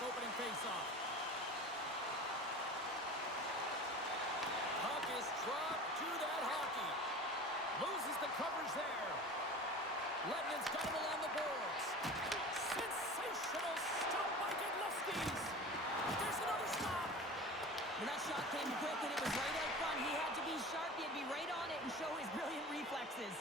this opening faceoff. Puck is dropped to that hockey. Loses the coverage there. Letman's got him along the boards. Sensational stop by Godlewski's. There's another stop. Well, that shot came quick, and it was right out front. He had to be sharp. He had to be right on it and show his brilliant reflexes.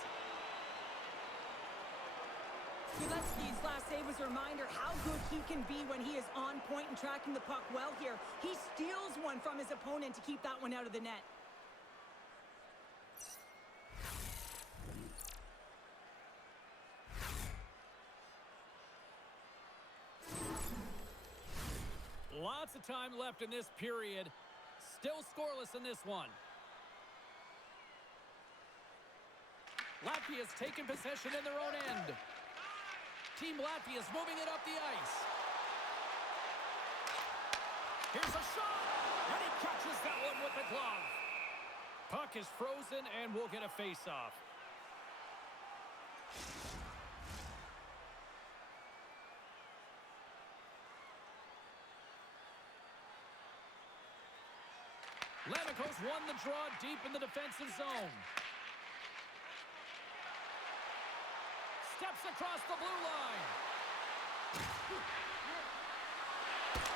Godlewski's last save was a reminder how good he can be when he is on point and tracking the puck well here. He steals one from his opponent to keep that one out of the net. Lots of time left in this period. Still scoreless in this one. Latvia's taken possession in their own end. Team Latvia's moving it up the ice. Here's a shot, and he catches that one with the glove. Puck is frozen, and we'll get a face-off. Lanikos won the draw deep in the defensive zone. Steps across the blue line.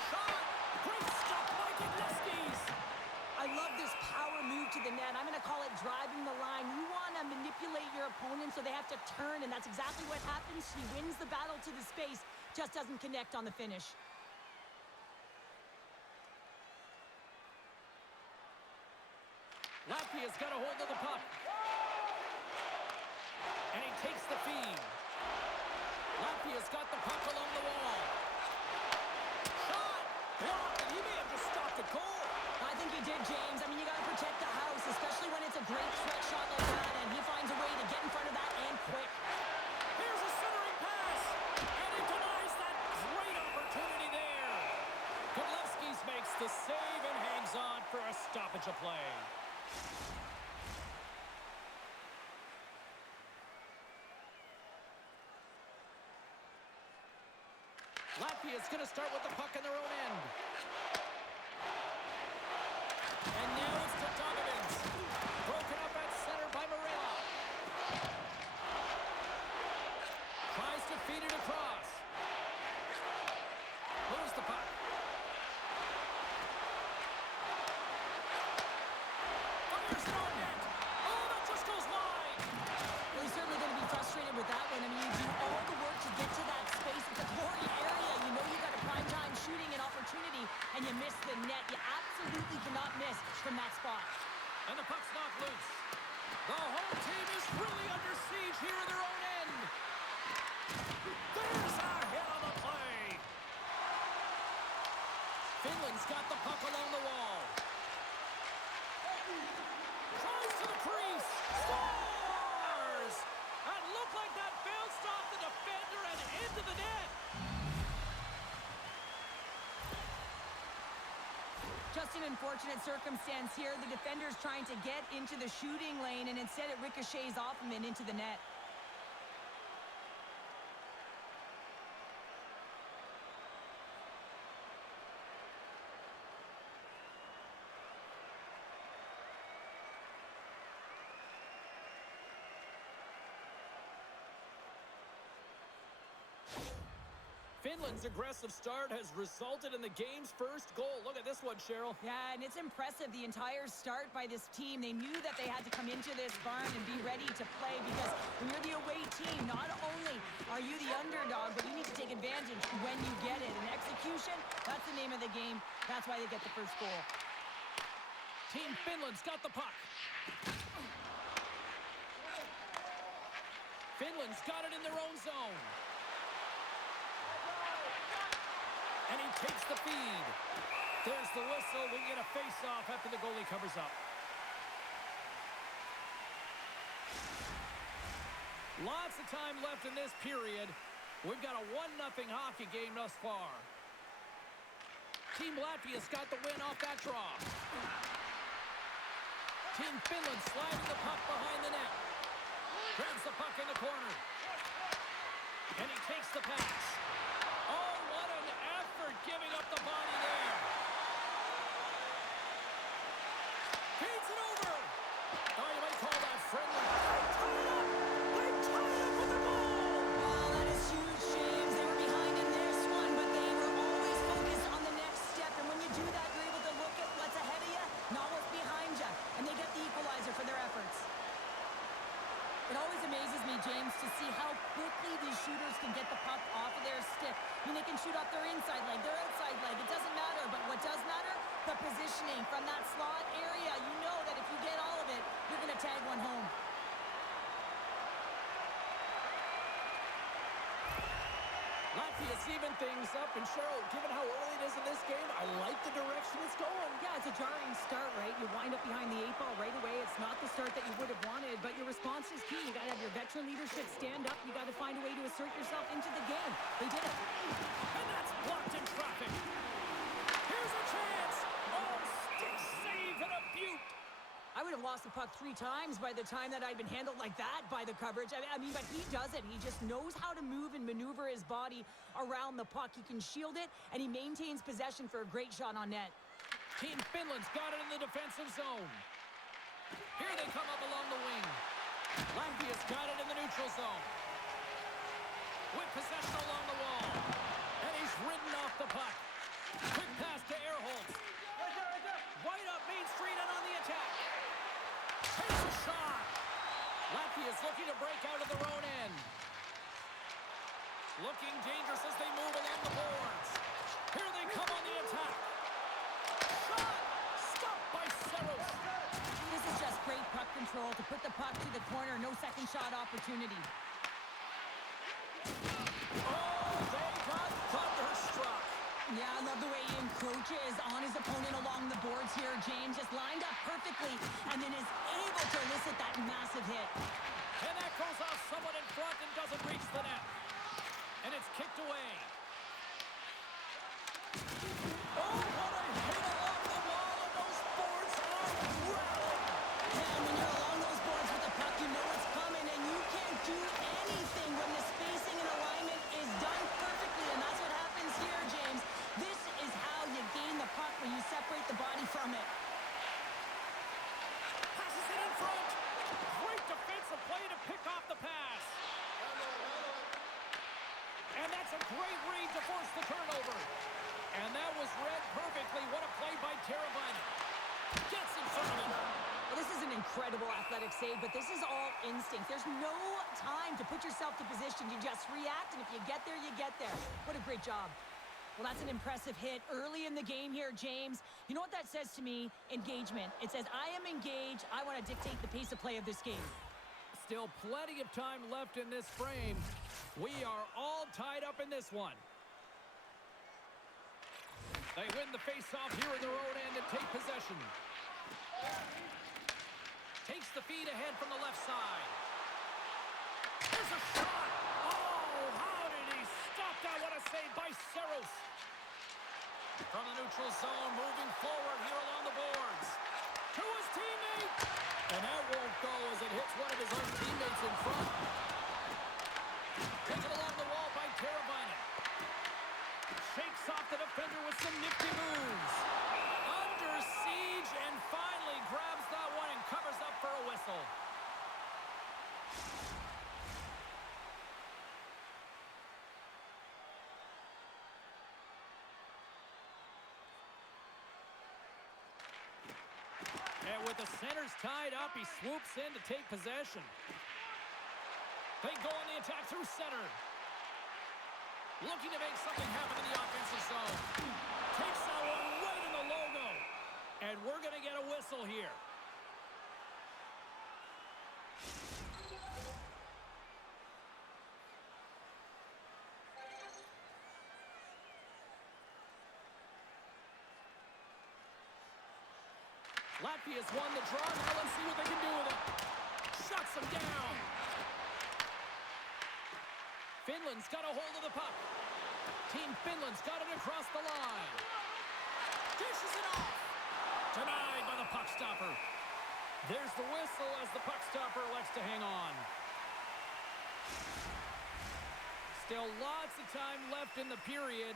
Shot! Great stop by Godlewski's. I love this power move to the net. I'm going to call it driving the line. You want to manipulate your opponent so they have to turn, and that's exactly what happens. He wins the battle to the space, just doesn't connect on the finish. Latvia's got a hold of the puck. And he takes the feed. Latvia's got the puck along the wall. Shot! Blocked, and he may have just stopped a goal. I think he did, James. I mean, you got to protect the house, especially when it's a great threat shot like that, and he finds a way to get in front of that and quick. Here's a centering pass, and he denies that great opportunity there. Godlewski's makes the save and hangs on for a stoppage of play. Latvia's going to start with the puck in their own end. And now it's to Donovins. Broken up at center by Morella. Tries to feed it across. Moves the puck. Fires it on net. Oh, that just goes wide. Well, he's certainly going to be frustrated with that one. I mean, you do all the work to get to that space. It's a gory area. You know you got a prime time shooting an opportunity, and you miss the net. You absolutely cannot miss from that spot. And the puck's knocked loose. The home team is really under siege here in their own end. There's a hit on the play. Finland's got the puck along the wall. Tries to the crease. Scores! That looked like that bounced off the defender and into the net. Just an unfortunate circumstance here. The defender's trying to get into the shooting lane, and instead it ricochets off him and into the net. Finland's aggressive start has resulted in the game's first goal. Look at this one, Cheryl. Yeah, and it's impressive, the entire start by this team. They knew that they had to come into this barn and be ready to play, because when you're the away team, not only are you the underdog, but you need to take advantage when you get it. And execution, that's the name of the game. That's why they get the first goal. Team Finland's got the puck. Finland's got it in their own zone. And he takes the feed. There's the whistle. We get a face-off after the goalie covers up. Lots of time left in this period. We've got a 1-0 hockey game thus far. Team Latvia's got the win off that draw. Team Finland sliding the puck behind the net. Grabs the puck in the corner. And he takes the pass. Oh, what an effort giving up the body there. Feeds it over. Oh, you might call that friendly. They tie it up. They tie it up with the goal. Oh, that is huge, James. They were behind in this one, but they were always focused on the next step. And when you do that, you're able to look at what's ahead of you, not what's behind you. And they get the equalizer for their efforts. It always amazes me, James, to see how quickly these shooters can get the puck off of their stick. I mean, they can shoot off their inside leg, their outside leg. It doesn't matter. But what does matter? The positioning from that slot area. You know that if you get all of it, you're going to tag one home. Latvia's even things up, and Cheryl, given how early it is in this game, I like the direction it's going. Yeah, it's a jarring start, right? You wind up behind the 8 ball right away. It's not the start that you would have wanted, but your response is key. You got to have your veteran leadership stand up. You got to find a way to assert yourself into the game. They did it. And that's blocked in traffic. Here's a chance. Oh, stick save and a beaut. I would have lost the puck 3 times by the time that I'd been handled like that by the coverage. I mean, but he does it. He just knows how to move and maneuver his body around the puck. He can shield it, and he maintains possession for a great shot on net. Team Finland's got it in the defensive zone. Here they come up along the wing. Latvia's got it in the neutral zone. With possession along the wall. And he's ridden off the puck. Quick pass to Airholtz. Right up Main Street and on the attack. Takes a shot. Latvia's looking to break out of their own end. Looking dangerous as they move along the boards. Here they come on the attack. Shot! Stopped by Saros. This is just great puck control to put the puck to the corner. No second shot opportunity. Oh, they got thunderstruck. Yeah, I love the way he encroaches on his opponent along the boards here. James just lined up perfectly and then is able to elicit that massive hit. And that goes off someone in front and doesn't reach the net. And it's kicked away. Oh, what a hit along the wall, and those boards are rattling. Yeah, and when you're along those boards with the puck, you know it's coming, and you can't do anything when the spacing and alignment is done perfectly, and that's what happens here, James. This is how you gain the puck when you separate the body from it. Passes it in front. Great defensive play to pick off the pass. And that's a great read to force the turnover. And that was read perfectly. What a play by Teravainen. Gets in front of him. Well, this is an incredible athletic save, but this is all instinct. There's no time to put yourself to position. You just react, and if you get there, you get there. What a great job. Well, that's an impressive hit early in the game here, James. You know what that says to me? Engagement. It says, I am engaged. I want to dictate the pace of play of this game. Still plenty of time left in this frame. We are all tied up in this one. They win the face-off here in their own end and take possession. Takes the feed ahead from the left side. There's a shot. Oh, how did he stop that? What a save by Saros. From the neutral zone, moving forward here along the boards. To his teammate. And that won't go as it hits one of his own teammates in front. Taken along the wall by Teravainen. Shakes off the defender with some nifty moves. Under siege and finally grabs that one and covers up for a whistle. And with the centers tied up, he swoops in to take possession. They go on the attack through center. Looking to make something happen in the offensive zone. Takes that one right in the logo. And we're going to get a whistle here. Latvia's won the draw. Now let's see what they can do with it. Shuts them down. Finland's got a hold of the puck. Team Finland's got it across the line. Dishes it off. Denied by the puck stopper. There's the whistle as the puck stopper elects to hang on. Still lots of time left in the period.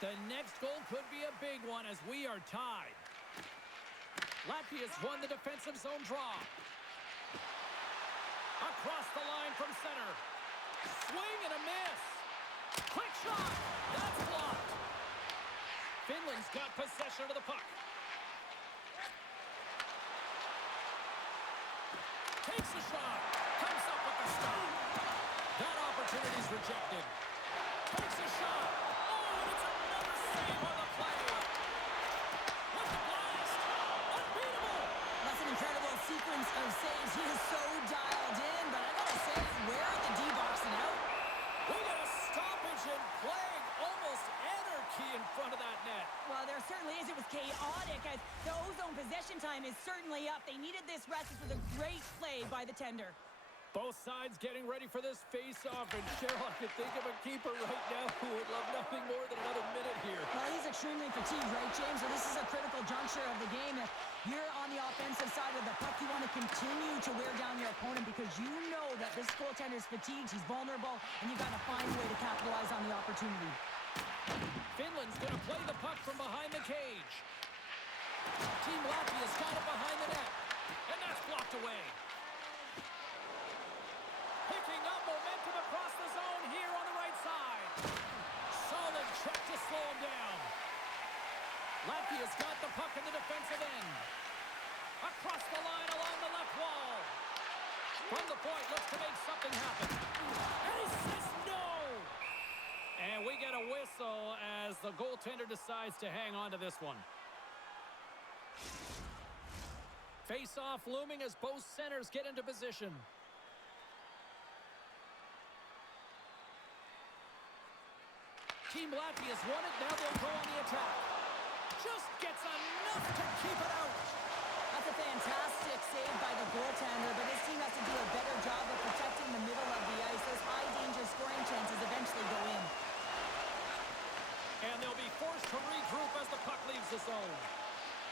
The next goal could be a big one as we are tied. Latvia's won the defensive zone draw. Across the line from center. Swing and a miss. Quick shot. That's blocked. Finland's got possession of the puck. Takes a shot. Comes up with the stop. That opportunity's rejected. Takes a shot. Oh, and it's another save on the play. With the blast. Unbeatable. That's an incredible sequence of saves. He is so dialed in, but I gotta say, where are the D-boxing out? We got a stoppage in play. Almost anarchy in front of that net. Well, there certainly is. It was chaotic as the ozone possession time is certainly up. They needed this rest. This was a great play by the tender. Both sides getting ready for this face-off, and Cheryl, I could think of a keeper right now who would love nothing more than another minute here. Well, he's extremely fatigued, right, James? So this is a critical juncture of the game. If you're on the offensive side of the puck, you want to continue to wear down your opponent because you know that this goaltender's fatigued, he's vulnerable, and you got to find a way to capitalize on the opportunity. Finland's going to play the puck from behind the cage. Team Latvia's got it behind the net, and that's blocked away. Picking up momentum across the zone here on the right side. Solid check to slow him down. Latvia's got the puck in the defensive end. Across the line along the left wall. From the point, looks to make something happen. And he says no! And we get a whistle as the goaltender decides to hang on to this one. Face-off looming as both centers get into position. Team Latvia's won it. Now they'll go on the attack. Just gets enough to keep it out. That's a fantastic save by the goaltender, but his team has to do a better job of protecting the middle of the ice. Those high-danger scoring chances eventually go in. And they'll be forced to regroup as the puck leaves the zone.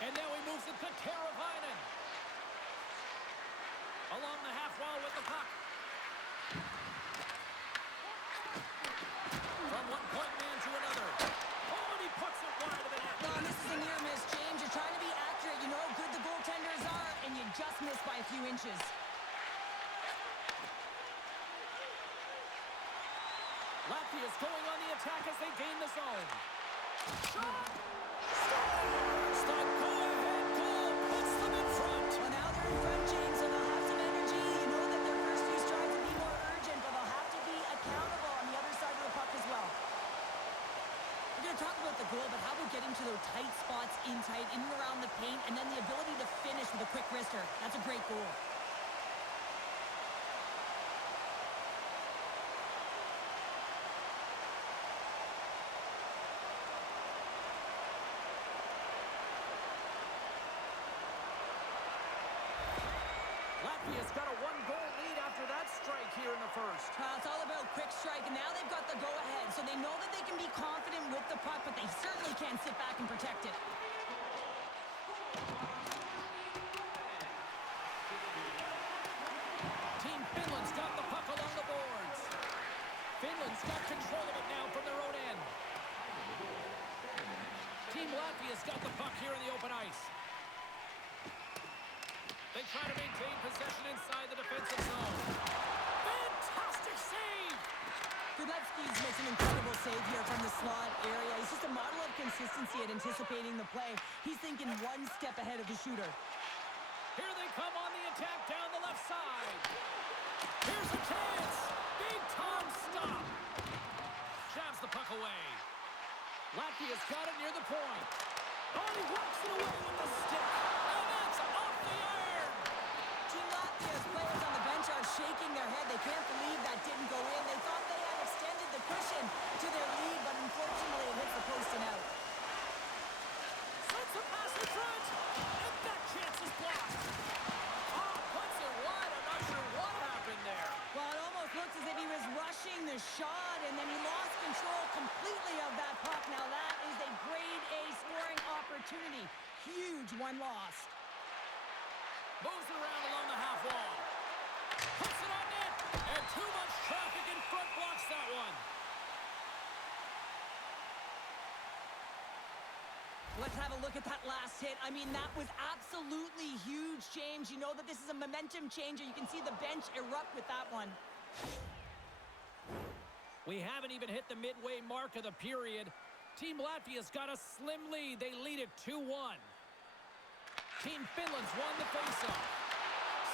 And now he moves it to Teravainen. Along the half wall with the puck. From one point man to another. Oh, and he puts it wide of the net. No, this is a near miss, James. You're trying to be accurate. You know how good the goaltenders are, and you just missed by a few inches. Latvia's going on the attack as they gain the zone. Shot! Scores! The go-ahead goal puts them in front. Well, now they're in front, James, so they'll have some energy. You know that their first few strides will be more urgent, but they'll have to be accountable on the other side of the puck as well. We're going to talk about the goal, but how about getting to those tight spots in and around the paint, and then the ability to finish with a quick wrister. That's a great goal. Latvia's got a one-goal lead after that strike here in the first. It's all about quick strike, and now they've got the go-ahead, so they know that they can be confident with the puck, but they certainly can't sit back and protect it. Team Finland's got the puck along the boards. Finland's got control of it now from their own end. Team Latvia's got the puck here in the open ice. They try to maintain possession inside the defensive zone. Fantastic save! Gudlevsky's makes an incredible save here from the slot area. He's just a model of consistency at anticipating the play. He's thinking one step ahead of the shooter. Here they come on the attack down the left side. Here's a chance. Big time stop. Jabs the puck away. Latvia's got it near the point. Oh, he walks it away with the stick. And that's off the iron. Team Latvia's players on the bench are shaking their head. They can't believe that didn't go in. They thought they had extended the cushion to their lead, but unfortunately it hits the post and out. Sends a pass in front. And that chance is blocked. Oh, puts it wide. I'm not sure what happened there. Well, it almost looks as if he was rushing the shot, and then he lost control completely of that puck. Now that is a grade A scoring opportunity. Huge one lost. Moves it around along the half wall. Puts it on net. And too much traffic in front blocks that one. Let's have a look at that last hit. I mean, that was absolutely huge change. You know that this is a momentum changer. You can see the bench erupt with that one. We haven't even hit the midway mark of the period. Team Latvia's got a slim lead. They lead it 2-1. Team Finland's won the faceoff.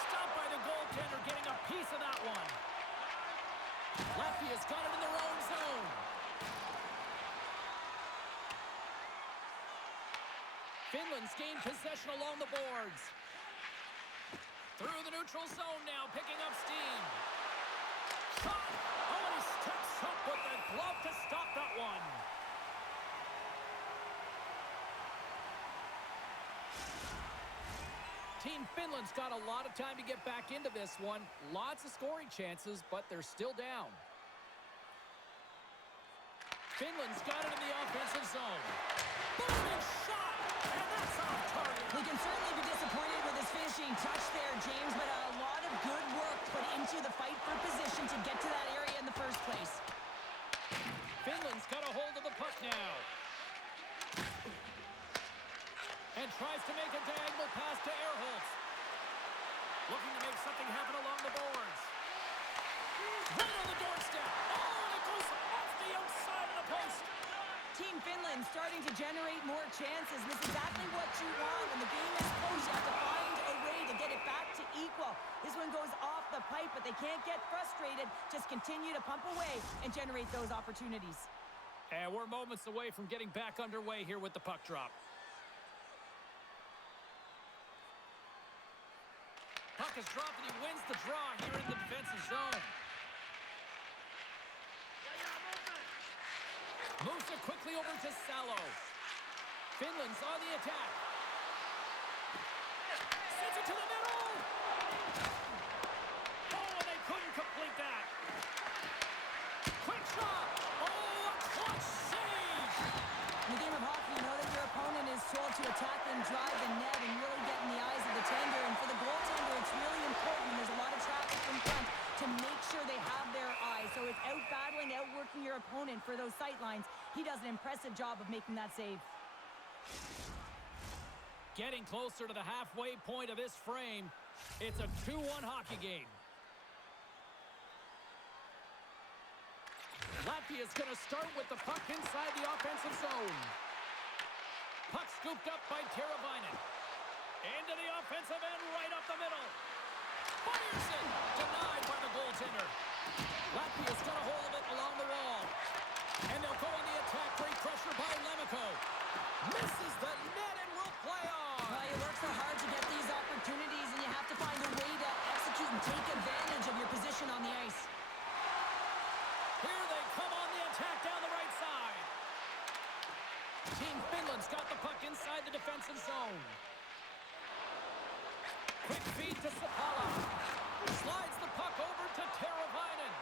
Stopped by the goaltender, getting a piece of that one. Latvia's got it in their own zone. Finland's gained possession along the boards. Through the neutral zone now, picking up steam. Shot! Oh, and he steps up with the glove to stop that one. Team Finland's got a lot of time to get back into this one. Lots of scoring chances, but they're still down. Finland's got it in the offensive zone. Boom, shot! And that's off target. We can certainly be disappointed with his finishing touch there, James, but a lot of good work put into the fight for position to get to that area in the first place. Finland's got a hold of the puck now. And tries to make a diagonal pass to Ehrholtz. Looking to make something happen along the boards. Right on the doorstep. Oh, and it goes off the outside of the post. Team Finland starting to generate more chances. This is exactly what you want. When the game is close, you have to find a way to get it back to equal. This one goes off the pipe, but they can't get frustrated. Just continue to pump away and generate those opportunities. And we're moments away from getting back underway here with the puck drop. Puck is dropped and he wins the draw here in the defensive zone. Moves it quickly over to Salo. Finland's on the attack. Sends it to the middle. Oh, and they couldn't complete that. Quick shot. Oh, a clutch save. In the game of hockey, you know that your opponent is told to attack and drive the net and really get in the eyes of the tender. And for the goaltender, it's really important. There's a lot of traffic in front to make sure they have their eyes. So it's out-battling, outworking your opponent for those sight lines. He does an impressive job of making that save. Getting closer to the halfway point of this frame. It's a 2-1 hockey game. Latvia's going to start with the puck inside the offensive zone. Puck scooped up by Teravainen. Into the offensive end, right up the middle. Fires it! Denied by the goaltender. Latvia's got a hold of it along the wall. And they'll go on the attack. Great pressure by Lemiko. Misses the net and will play on. Well, you work so hard to get these opportunities, and you have to find a way to execute and take advantage of your position on the ice. Here they come on the attack down the right side. Team Finland's got the puck inside the defensive zone. Quick feed to Sapala. Slides the puck over to Teravainen.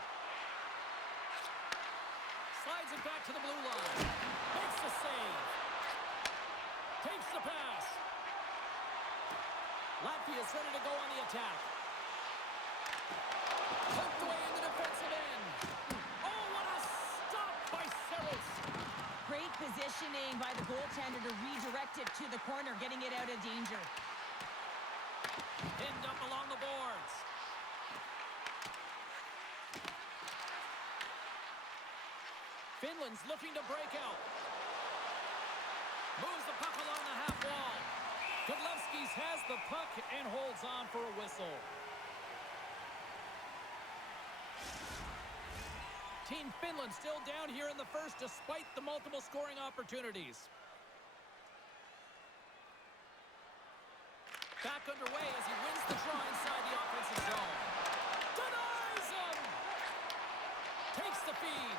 Slides it back to the blue line. Makes the save. Takes the pass. Latvia's ready to go on the attack. Poked away in the defensive end. Oh, what a stop by Seros. Great positioning by the goaltender to redirect it to the corner, getting it out of danger. Pinned up along the boards. Finland's looking to break out. Moves the puck along the half wall. Godlewski's has the puck and holds on for a whistle. Team Finland still down here in the first despite the multiple scoring opportunities. Back underway as he wins the draw inside the offensive zone. Denies him! Takes the feed.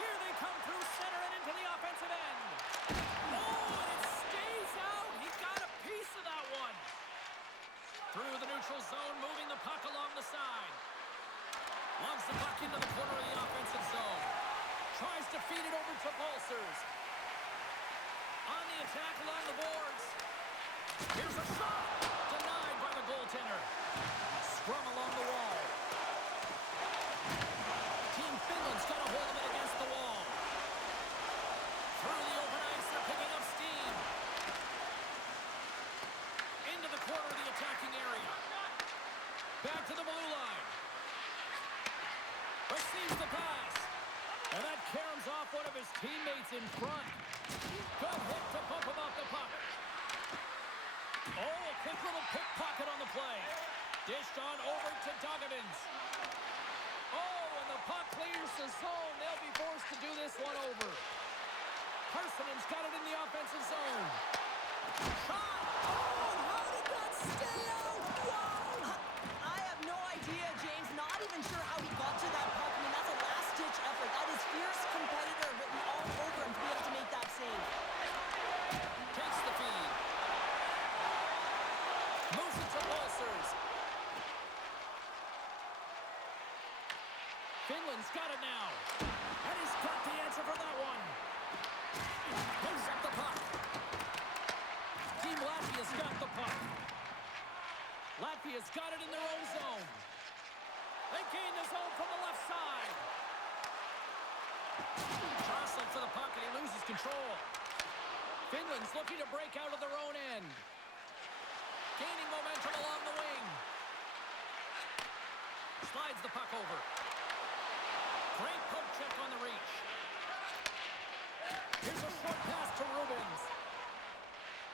Here they come through center and into the offensive end. Oh, and it stays out. He got a piece of that one. Through the neutral zone, moving the puck along the side. Logs the puck into the corner of the offensive zone. Tries to feed it over to Bolsers. On the attack along the boards. Here's a shot. Denied by the goaltender. Scrum along the wall. Team Finland's got a hold of it against the wall. Through the open ice, they're picking up steam. off one of his teammates in front. Good hit to bump him off the puck. Oh, a quick little pickpocket on the play. Dished on over to Dogovins. Oh, and the puck clears the zone. They'll be forced to do this one over. Harsenen's got it in the offensive zone. Shot! Oh, how did that stay out? Wow! I have no idea, James. Not even sure how he got to that puck. I mean, that's a last-ditch effort. That is fierce competitor written all over him to be able to make that save. Takes the feed. Moves it to Walsers. Finland's got it now. And he's got the answer for that one. Picks up the puck. Team Latvia's got the puck. Latvia's got it in their own zone. They gain the zone from the left side. Jostling for the puck and he loses control. Finland's looking to break out of their own end. Gaining momentum along the wing. Slides the puck over. Great poke check on the reach. Here's a short pass to Rubens.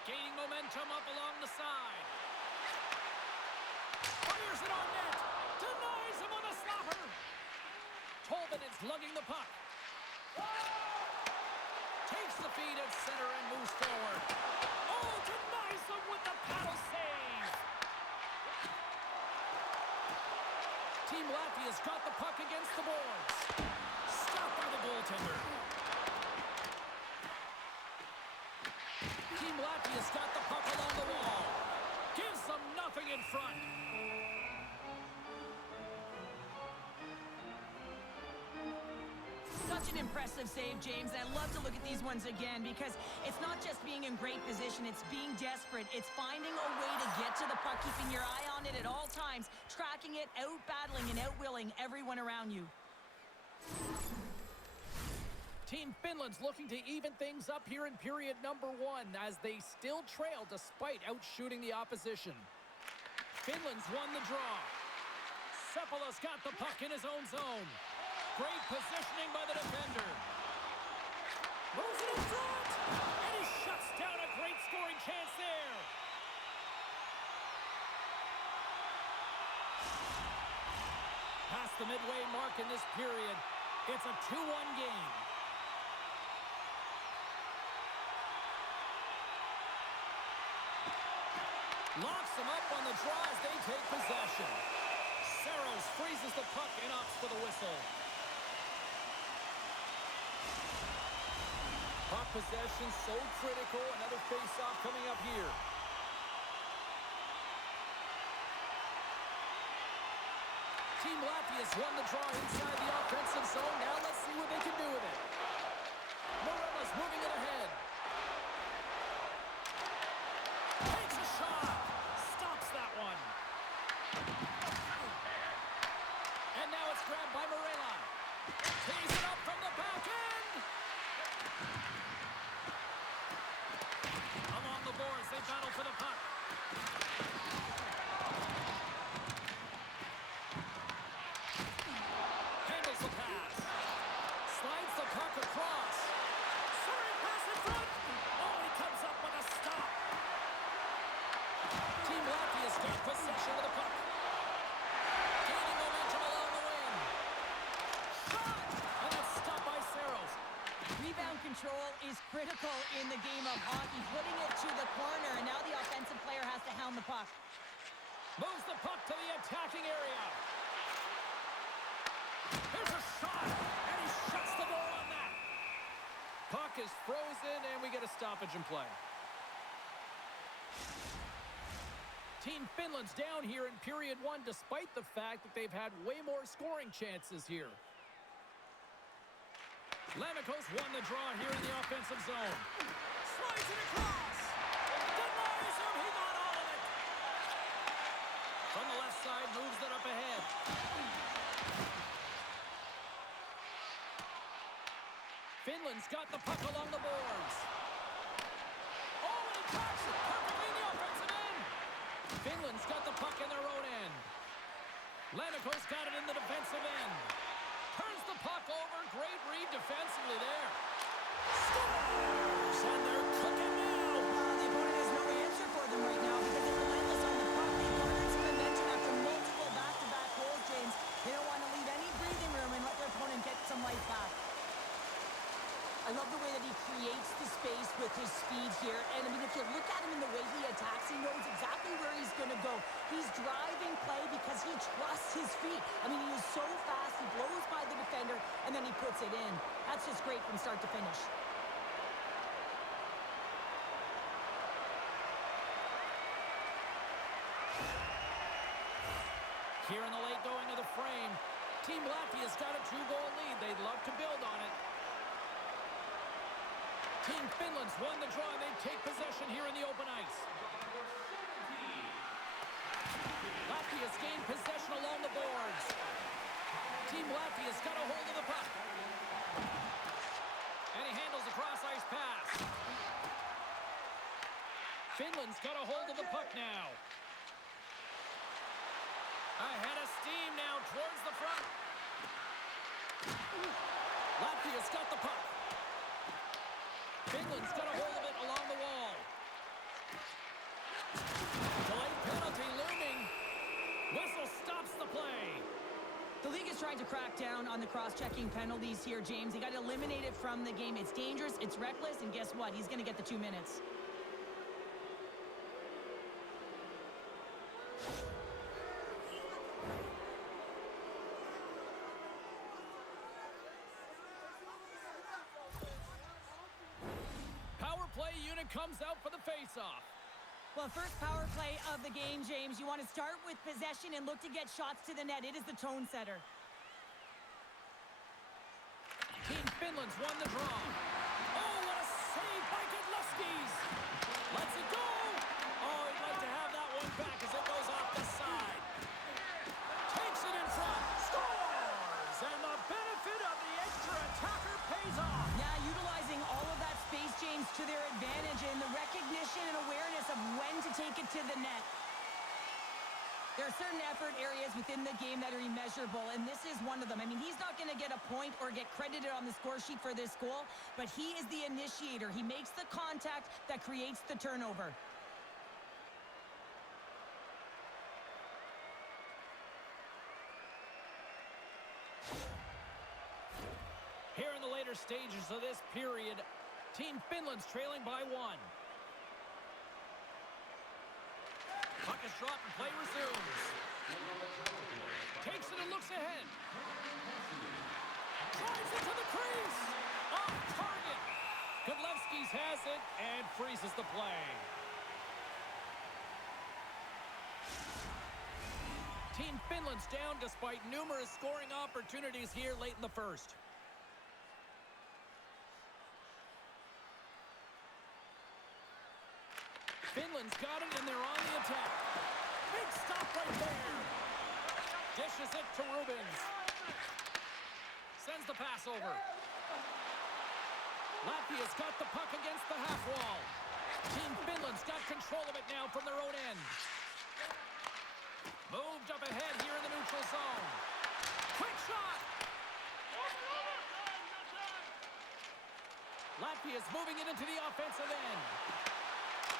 Gaining momentum up along the side. Fires it on net. Denies him on a slapper. Tolvin is lugging the puck. Takes the feed at center and moves forward. Oh, denies him with the paddle save. Team Latvia's got the puck against the boards. Stopped by the goaltender. Team Latvia's got the puck along the wall. Gives them nothing in front. Such an impressive save, James. And I love to look at these ones again because it's not just being in great position, it's being desperate. It's finding a way to get to the puck, keeping your eye on it at all times, tracking it, out-battling and out-willing everyone around you. Team Finland's looking to even things up here in period number 1 as they still trail despite outshooting the opposition. Finland's won the draw. Sepala's got the puck in his own zone. Great positioning by the defender. Moves it in front, and he shuts down a great scoring chance there. Past the midway mark in this period, it's a 2-1 game. Locks them up on the draw as they take possession. Saros freezes the puck and opts for the whistle. Puck possession so critical. Another face-off coming up here. Team Latvia's won the draw inside the offensive zone. Now let's see what they can do with it. Morella's moving it ahead. Takes a shot. Stops that one. And now it's grabbed by Morella. Tees it up from the back end. Along the boards, they battle for the puck. Handles the pass. Slides the puck across. Soaring pass in front. Oh, he comes up with a stop. Team Latvia's got possession of the puck. Gaining momentum along the wing. Shot! And that's stopped by Saros. Rebound control is critical in the game of hockey. Putting it to the corner, and now the offensive player has to hound the puck. Moves the puck to the attacking area. Here's a shot, and he shuts the door on that. Puck is frozen, and we get a stoppage in play. Team Finland's down here in period 1, despite the fact that they've had way more scoring chances here. Lamikos won the draw here in the offensive zone. Slides it across. Denies him. He got all of it. From the left side, moves it up ahead. Finland's got the puck along the boards. Oh, and he tracks it perfectly in the offensive end. Finland's got the puck in their own end. Lamikos got it in the defensive end. Turns the puck over. Great read defensively there. Scores! And they're cooking now. The opponent has no answer for them right now because they're relentless on the puck. They garnered some momentum after multiple back-to-back goals, James. They don't want to leave any breathing room and let their opponent get some life back. I love the way that he creates the space with his speed here. And, I mean, if you look at him in the way he attacks, he knows exactly where he's going to go. He's driving play because he trusts his feet. I mean, he is so fast. He blows by the defender, and then he puts it in. That's just great from start to finish. Here in the late going of the frame, Team Latvia's got a 2-goal lead. They'd love to build on it. Team Finland's won the draw, and they take possession here in the open ice. Latvia's gained possession along the boards. Team Latvia's got a hold of the puck. And he handles a cross-ice pass. Finland's got a hold of the puck now. Ahead of steam now towards the front. Latvia's got the puck. Finland's got a hold of it along the wall. Delayed penalty looming. Whistle stops the play. The league is trying to crack down on the cross-checking penalties here, James. He got eliminated from the game. It's dangerous, it's reckless, and guess what? He's going to get the 2 minutes. Unit comes out for the face-off. Well, first power play of the game, James. You want to start with possession and look to get shots to the net. It is the tone setter. Team Finland's won the draw. Oh, what a save by Godlewski's. Lets it go. Oh, he'd like to have that one back as it goes off the side. Takes it in front. Scores! And the benefit of the extra attacker pays off. Yeah, utilizing all of that space, James, to their advantage and the recognition and awareness of when to take it to the net. There are certain effort areas within the game that are immeasurable, and this is one of them. I mean, he's not going to get a point or get credited on the score sheet for this goal, but he is the initiator. He makes the contact that creates the turnover. Here in the later stages of this period, Team Finland's trailing by 1. Puck is dropped and play resumes. Takes it and looks ahead. Drives it to the crease. Off target. Godlewski's has it and freezes the play. Team Finland's down despite numerous scoring opportunities here late in the first. Finland's got it, and they're on the attack. Big stop right there. Dishes it to Rubens. Sends the pass over. Latvia's got the puck against the half wall. Team Finland's got control of it now from their own end. Moved up ahead here in the neutral zone. Quick shot. Latvia's moving it into the offensive end.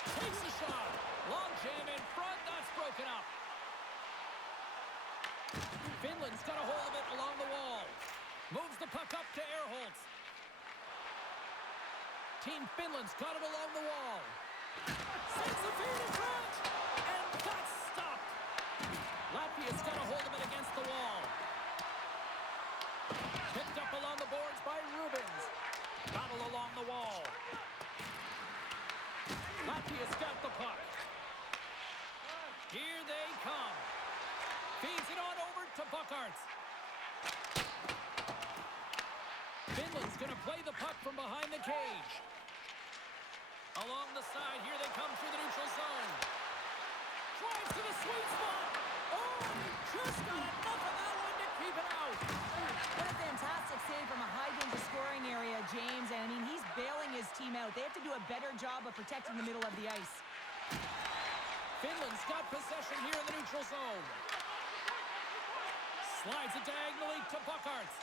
Takes a shot. Long jam in front. That's broken up. Finland's got a hold of it along the wall. Moves the puck up to Erholtz. Team Finland's got it along the wall. Sends the feed in front. And that's stopped. Latvia's got a hold of it against the wall. Picked up along the boards by Rubens. Battle along the wall. Latvia's got the puck. Here they come. Feeds it on over to Buckarts. Finland's going to play the puck from behind the cage. Along the side, here they come through the neutral zone. Drives to the sweet spot. Oh, he just got enough of that one to keep it out. What a fantastic save from a high-danger scoring area, James. And, I mean, he's bailing his team out. They have to do a better job of protecting the middle of the ice. Finland's got possession here in the neutral zone. Slides it diagonally to Buckarts.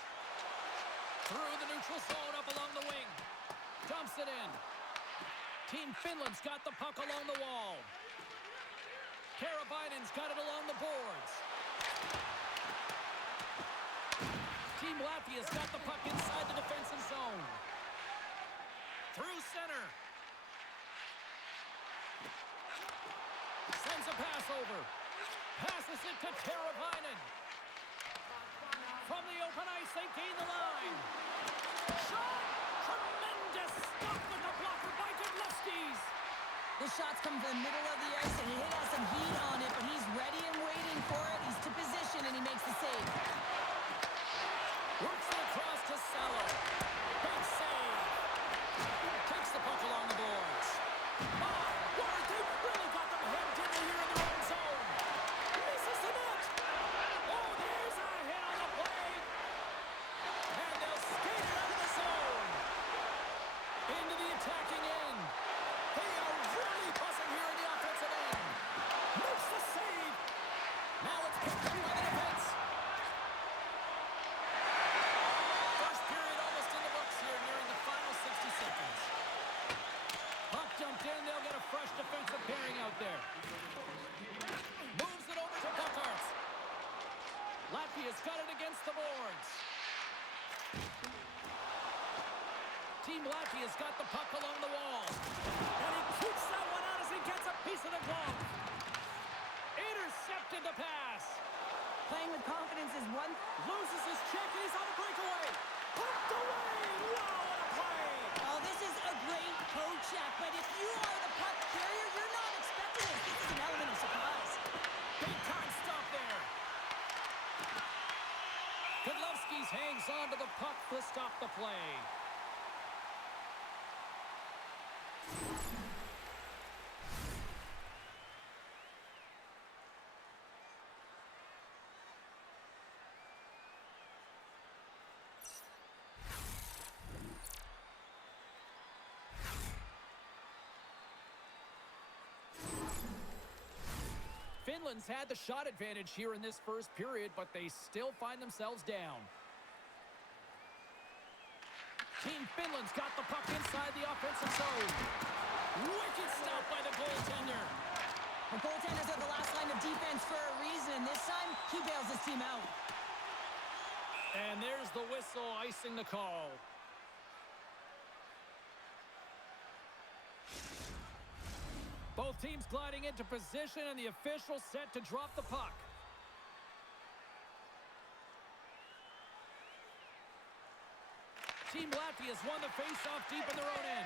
Through the neutral zone, up along the wing. Dumps it in. Team Finland's got the puck along the wall. Karavainen's got it along the boards. Team Latvia's got the puck inside the defensive zone. Through center. Sends a pass over. Passes it to Karavainen. From the open ice, they gain the line. Shot! Tremendous stop with the blocker by Godlewski's. The shots come from the middle of the ice, and it has some heat on it, but he's ready and waiting for it. He's to position, and he makes the save. Works it across to Salo. Big save. Takes the puck along the boards. My word, they really got them hemmed in here in their own zone. Misses the net. Oh, there's a hit on the play. And they'll skate it out of the zone. Into the attacking end. They are really buzzing here in the offensive end. Makes the save. Now it's picked up by the defense. First period almost in the books here, nearing the final 60 seconds. Puck dumped in. They'll get a fresh defensive pairing out there. Moves it over to Buckarts. Latvia's got it against the boards. Team Latvia's got the puck along the wall. And he keeps that one out as he gets a piece of the glove. Intercepted the pass. Playing with confidence is one. Loses his check and he's on a breakaway. Pumped away. Wow, what a play. Oh, this is a great toe check, but if you are the puck carrier, you're not expecting this. This is an element of surprise. Big time stop there. Godlewski's hangs on to the puck to stop the play. Finland's had the shot advantage here in this first period, but they still find themselves down. Team Finland's got the puck inside the offensive zone. Wicked stop by the goaltender. The goaltenders are the last line of defense for a reason. This time, he bails his team out. And there's the whistle icing the call. Both teams gliding into position, and the official set to drop the puck. Team Latvia's won the face-off deep in their own end.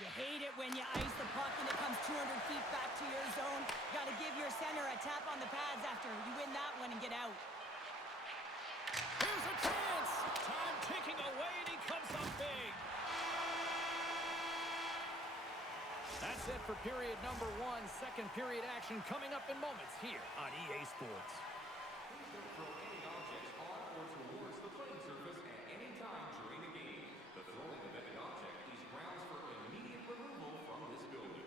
You hate it when you ice the puck and it comes 200 feet back to your zone. Got to give your center a tap on the pads after you win that one and get out. Here's a chance. Time ticking away, and he comes up big. That's it for period number one. Second period action coming up in moments here on EA Sports. Please don't throw any objects on or towards the playing surface at any time during the game. The throwing of any object is grounds for immediate removal from this building.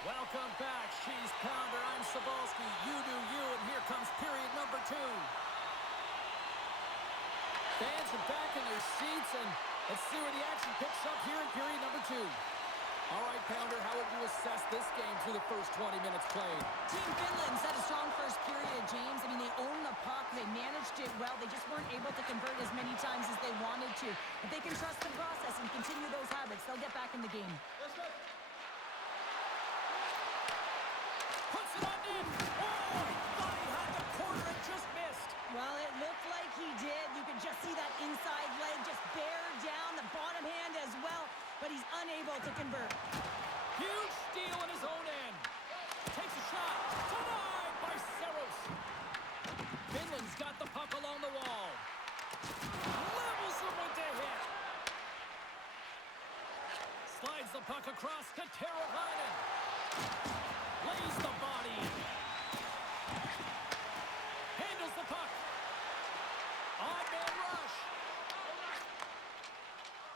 Welcome back, She's Pounder. I'm Sabalski. You do you, and here comes period number two. Fans are back in their seats, and let's see where the action picks up here in period number two. All right, Pounder, how would you assess this game through the first 20 minutes played? Team Finland's had a strong first period, James. I mean, they owned the puck. They managed it well. They just weren't able to convert as many times as they wanted to. If they can trust the process and continue those habits, they'll get back in the game. Puts it on in. Oh, he thought he had the corner and just missed. Well, it looked like he did. You could just see that inside leg just bear down, the bottom hand as well, but he's unable to convert. Huge steal in his own end. Takes a shot. Denied by Saros. Finland's got the puck along the wall. Levels him with the hit. the puck across to Teravainen. Lays the body. Handles the puck. On-man rush.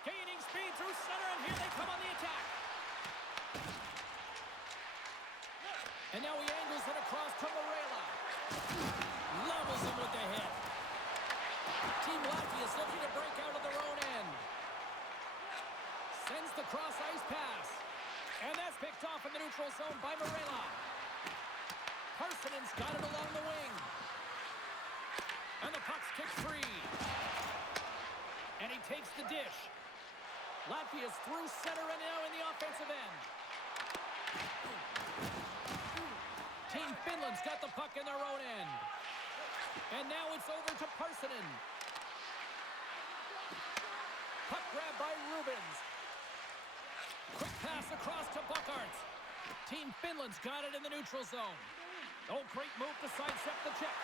Gaining speed through center, and here they come on the attack. And now he angles it across to Morela. Levels him with the hit. Team Latvia is looking to break out of their own end. Sends the cross-ice pass. And that's picked off in the neutral zone by Morela. Parsonen's got it along the wing. And the puck's kicked free. And he takes the dish. Latvia's through center and now in the offensive end. Team Finland's got the puck in their own end. And now it's over to Parsonen. Puck grab by Rubens. Quick pass across to Buckarts. Team Finland's got it in the neutral zone. Oh, great move to sidestep the check.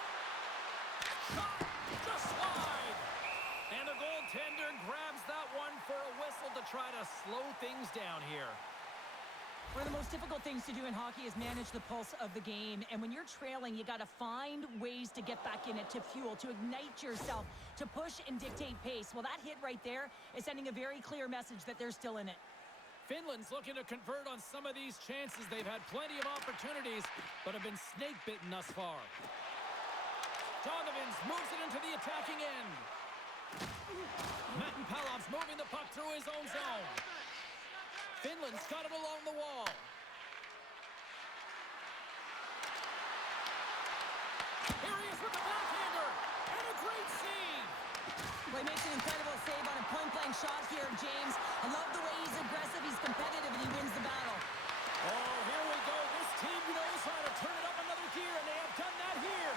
Shot! Just wide! And the goaltender grabs that one for a whistle to try to slow things down here. One of the most difficult things to do in hockey is manage the pulse of the game. And when you're trailing, you got to find ways to get back in it, to fuel, to ignite yourself, to push and dictate pace. Well, that hit right there is sending a very clear message that they're still in it. Finland's looking to convert on some of these chances. They've had plenty of opportunities, but have been snake-bitten thus far. Donovans moves it into the attacking end. Madden Palov's moving the puck through his own zone. Finland's got it along the wall. Here he is with the backhander. And a great save. Well, he makes an incredible save on a point-blank shot here, James. I love the way he's aggressive, he's competitive, and he wins the battle. Oh, here we go. This team knows how to turn it up another gear, and they have done that here.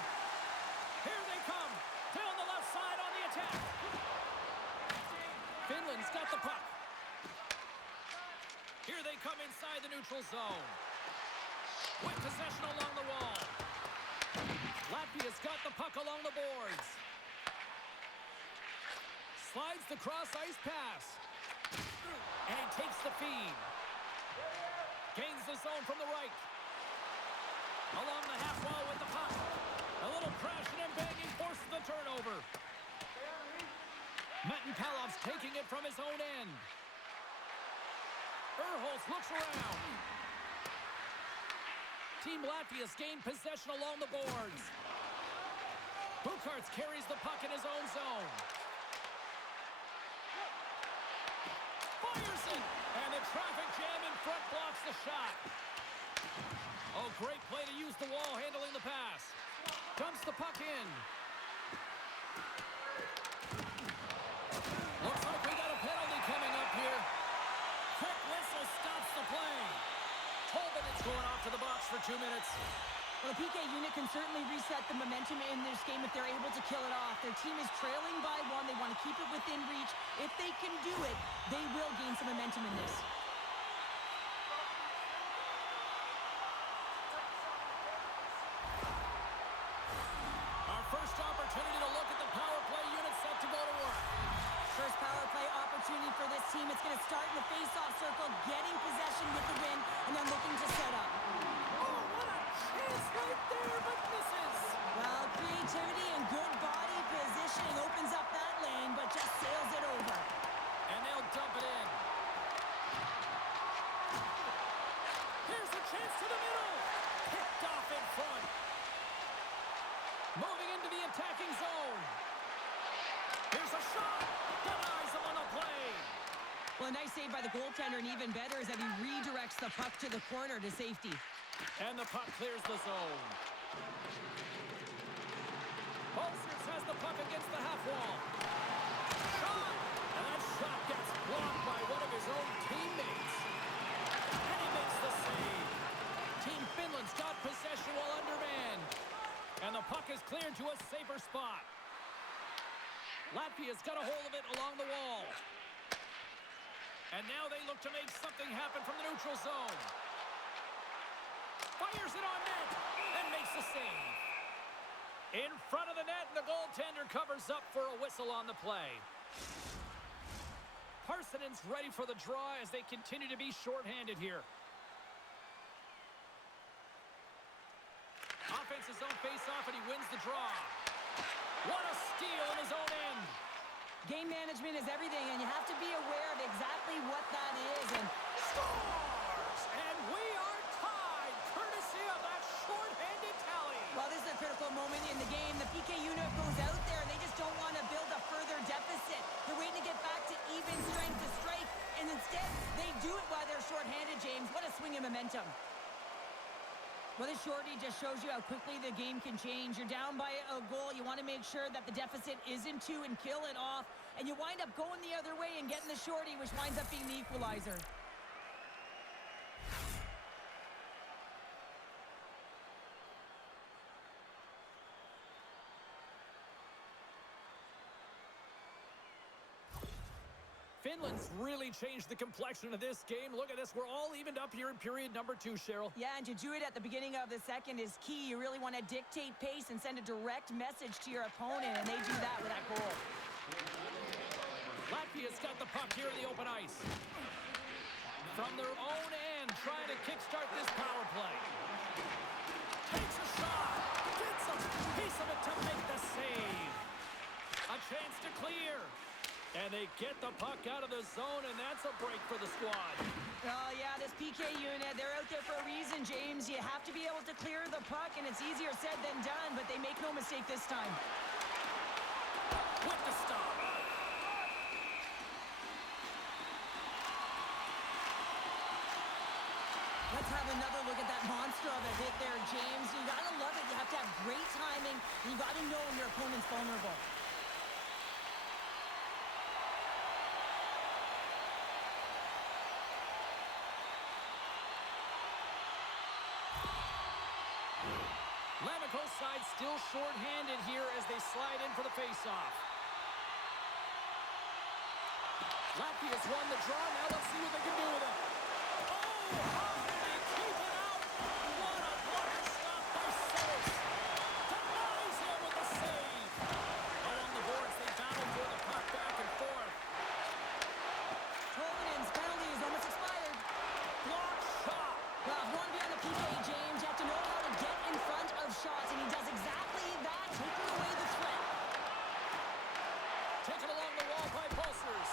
Here they come. Down the left side on the attack. Finland's got the puck. Here they come inside the neutral zone. With possession along the wall. Latvia's got the puck along the boards. Slides the cross-ice pass. And he takes the feed. Gains the zone from the right. Along the half wall with the puck. A little crashing and banging forces the turnover. Madden Palov's taking it from his own end. Urholz looks around. Team Latvia's gained possession along the boards. Buckarts carries the puck in his own zone. Fires it! And the traffic jam in front blocks the shot. Oh, great play to use the wall handling the pass. Dumps the puck in. Looks like we got a penalty coming up here. Quick whistle stops the play. Tolman is going off to the box for 2 minutes. Well, the PK unit can certainly reset the momentum in this game if they're able to kill it off. Their team is trailing by 1. They want to keep it within reach. If they can do it, they will gain some momentum in this. Our first opportunity to look at the power play unit set to go to work. First power play opportunity for this team. It's going to start in the face-off circle, getting possession with the win, and then looking to set up. Oh, what a chance right there, but misses. Well, creativity and good body positioning opens up that lane, but just sails it over. And they'll dump it in. Here's a chance to the middle. Picked off in front. Moving into the attacking zone. Here's a shot. Denies him on the play. Well, a nice save by the goaltender, and even better is that he redirects the puck to the corner to safety. And the puck clears the zone. Bolsers has the puck against the half wall. Shot! And that shot gets blocked by one of his own teammates. And he makes the save. Team Finland's got possession while undermanned. And the puck is cleared to a safer spot. Latvia's got a hold of it along the wall. And now they look to make something happen from the neutral zone. Fires it on net and makes the save. In front of the net, and the goaltender covers up for a whistle on the play. Parsonen's ready for the draw as they continue to be shorthanded here. Offense's own face-off, and he wins the draw. What a steal in his own end. Game management is everything, and you have to be aware of exactly what that is. And Scores! And we are tied, courtesy of that shorthanded tally. well, this is a critical moment in the game. The PK unit goes out there, and they just don't want to build a further deficit. They're waiting to get back to even strength to strike, and instead, they do it while they're shorthanded, James. What a swing of momentum. Well, this shorty just shows you how quickly the game can change. You're down by a goal. You want to make sure that the deficit isn't two and kill it off. And you wind up going the other way and getting the shorty, which winds up being the equalizer. Finland's really changed the complexion of this game. Look at this. We're all evened up here in period number 2, Cheryl. Yeah, and to do it at the beginning of the second is key. You really want to dictate pace and send a direct message to your opponent, and they do that with that goal. Latvia's got the puck here in the open ice. From their own end, trying to kickstart this power play. Takes a shot. Gets a piece of it to make the save. A chance to clear. And they get the puck out of the zone, and that's a break for the squad. Oh, yeah, this PK unit, they're out there for a reason, James. You have to be able to clear the puck, and it's easier said than done, but they make no mistake this time. With the stop. Let's have another look at that monster of a hit there, James. You got to love it. You have to have great timing, and you got to know when your opponent's vulnerable. Lamiko's side still short-handed here as they slide in for the face-off. Latvia's won the draw. Now let's see what they can do with it. Oh, how did he keep it out? What a blocker stop by Simmons. Denies him with the save. Along the boards, they battle for the puck back and forth. Tolvanen's penalty is almost expired. Block shot. Well, if you want to be on the PK, James, you have to know how to get in front of shots, and he does exactly that, taking away the threat. Taken along the wall by Pulsers.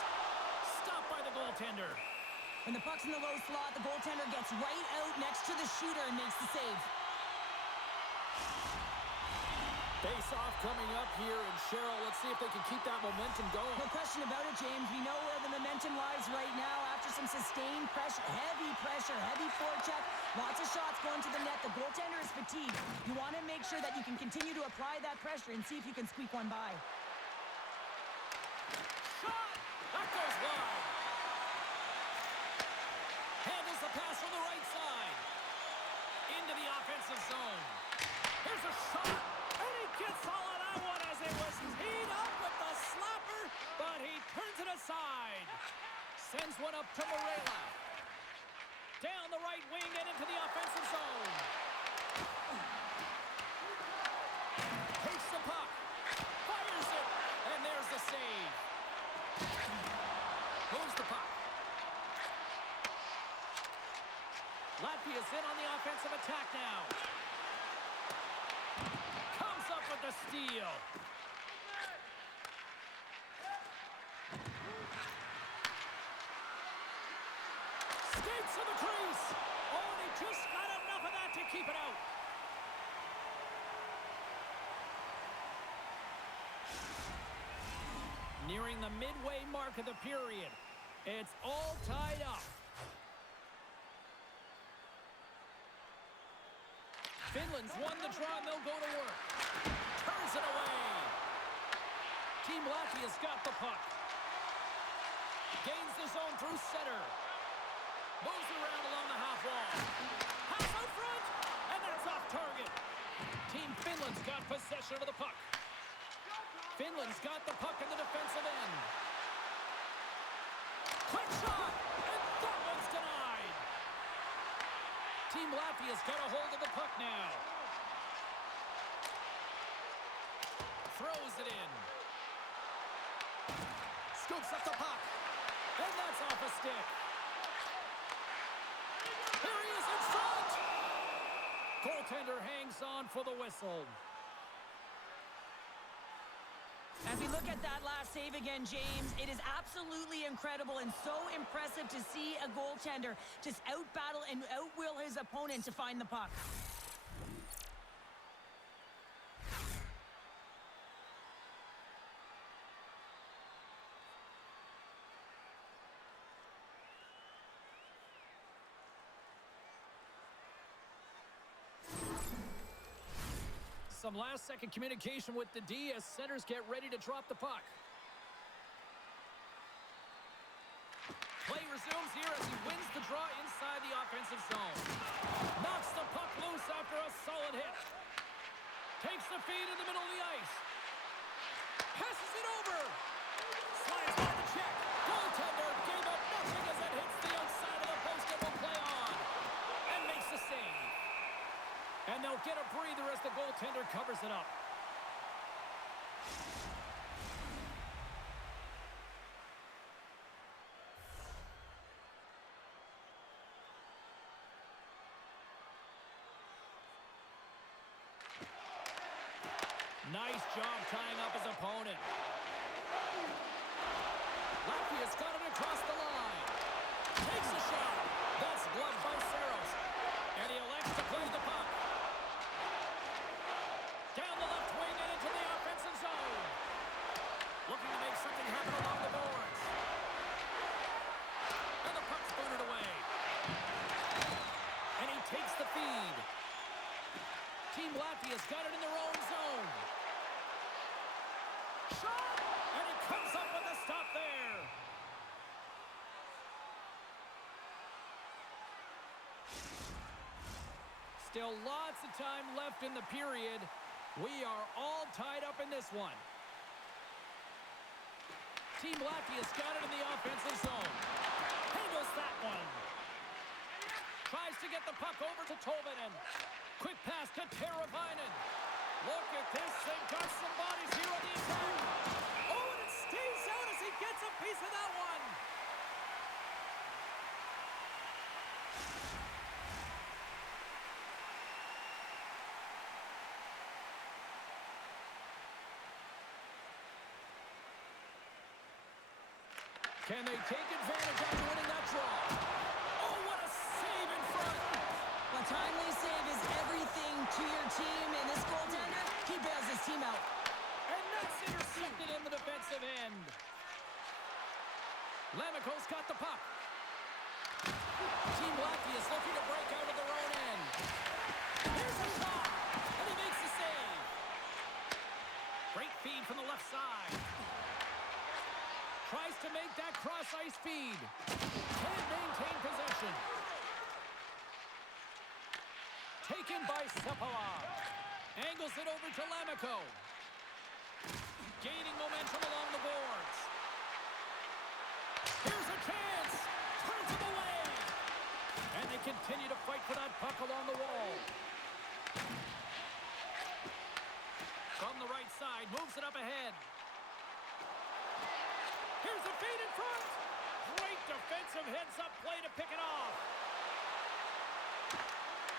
Stopped by the goaltender. When the puck's in the low slot, the goaltender gets right out next to the shooter and makes the save. Face-off coming up here, and Cheryl, let's see if they can keep that momentum going. No question about it, James. We know where the momentum lies right now after some sustained pressure, heavy forecheck, lots of shots going to the net. The goaltender is fatigued. You want to make sure that you can continue to apply that pressure and see if you can squeak one by. Shot! That goes wide. Handles the pass from the right side. Into the offensive zone. Here's a shot, and he gets all of that one as it was teed up with the slapper, but he turns it aside. Sends one up to Morela. Down the right wing and into the offensive zone. Takes the puck. Fires it, and there's the save. Moves the puck. Latvia's in on the offensive attack now. Comes up with the steal. Skates to the crease. Oh, and he just got enough of that to keep it out. Nearing the midway mark of the period. It's all tied up. Finland's won the draw, and they'll go to work. Turns it away. Team Latvia's got the puck. Gains the zone through center. Moves it around along the half wall. Pass out front, and that's off target. Team Finland's got possession of the puck. Finland's got the puck in the defensive end. Quick shot, and that one's denied. Team Latvia's got a hold of the puck now. Throws it in. Scoops up the puck. And that's off a stick. Here he is in front. Goaltender hangs on for the whistle. As we look at that last save again, James, it is absolutely incredible and so impressive to see a goaltender just out-battle and out-will his opponent to find the puck. Some last-second communication with the D as centers get ready to drop the puck. Play resumes here as he wins the draw inside the offensive zone. Knocks the puck loose after a solid hit. Takes the feed in the middle of the ice. Passes it over. Slides by the check. Goaltender gave up nothing as it hits the outside of the post and will play on. And makes the save. And they'll get a breather as the goaltender covers it up. Nice job tying up his opponent. Latvia's got it across the line. Takes a shot. That's gloved by Saros. And he elects to play the puck. Down the left wing and into the offensive zone. Looking to make something happen along the boards. And the puck's booted away. And he takes the feed. Team Latvia's got it in their own zone. Shot! And he comes up with a stop there. Still lots of time left in the period. We are all tied up in this one. Team Latvia's got it in the offensive zone. Handles that one. Tries to get the puck over to Tolvanen. Quick pass to Teravainen. Look at this. They've got some bodies here on the attack. Oh, and it stays out as he gets a piece of that one. Can they take advantage after winning that draw? Oh, what a save in front. A timely save is everything to your team, and this goaltender, he bails his team out. And that's intercepted in the defensive end. Lammikos got the puck. Team Latvia is looking to break out of their own end. Here's a shot, and he makes the save. Great feed from the left side. Tries to make that cross-ice feed. Can't maintain possession. Taken by Sepala. Angles it over to Lammikko. Gaining momentum along the boards. Here's a chance. Turns him away. And they continue to fight for that puck along the wall. From the right side, moves it up ahead. Here's a feed in front. Great defensive heads-up play to pick it off.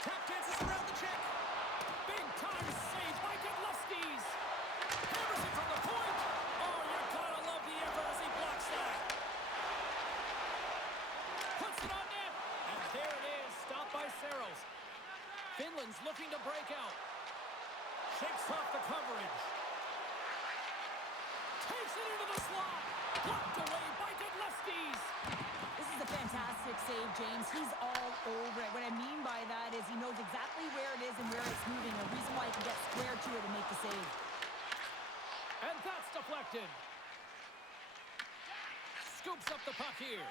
Tap dances around the check. Big time save by Godlewskis. Hammers it from the point. Oh, you gotta love the effort as he blocks that. Puts it on net. And there it is, stopped by Saros. Finland's looking to break out. Shakes off the coverage. Takes it into the slot. Blocked away by Godlewskis. This is a fantastic save, James. He's all over it. What I mean by that is he knows exactly where it is and where it's moving. The reason why he can get square to it and make the save. And that's deflected. Scoops up the puck here.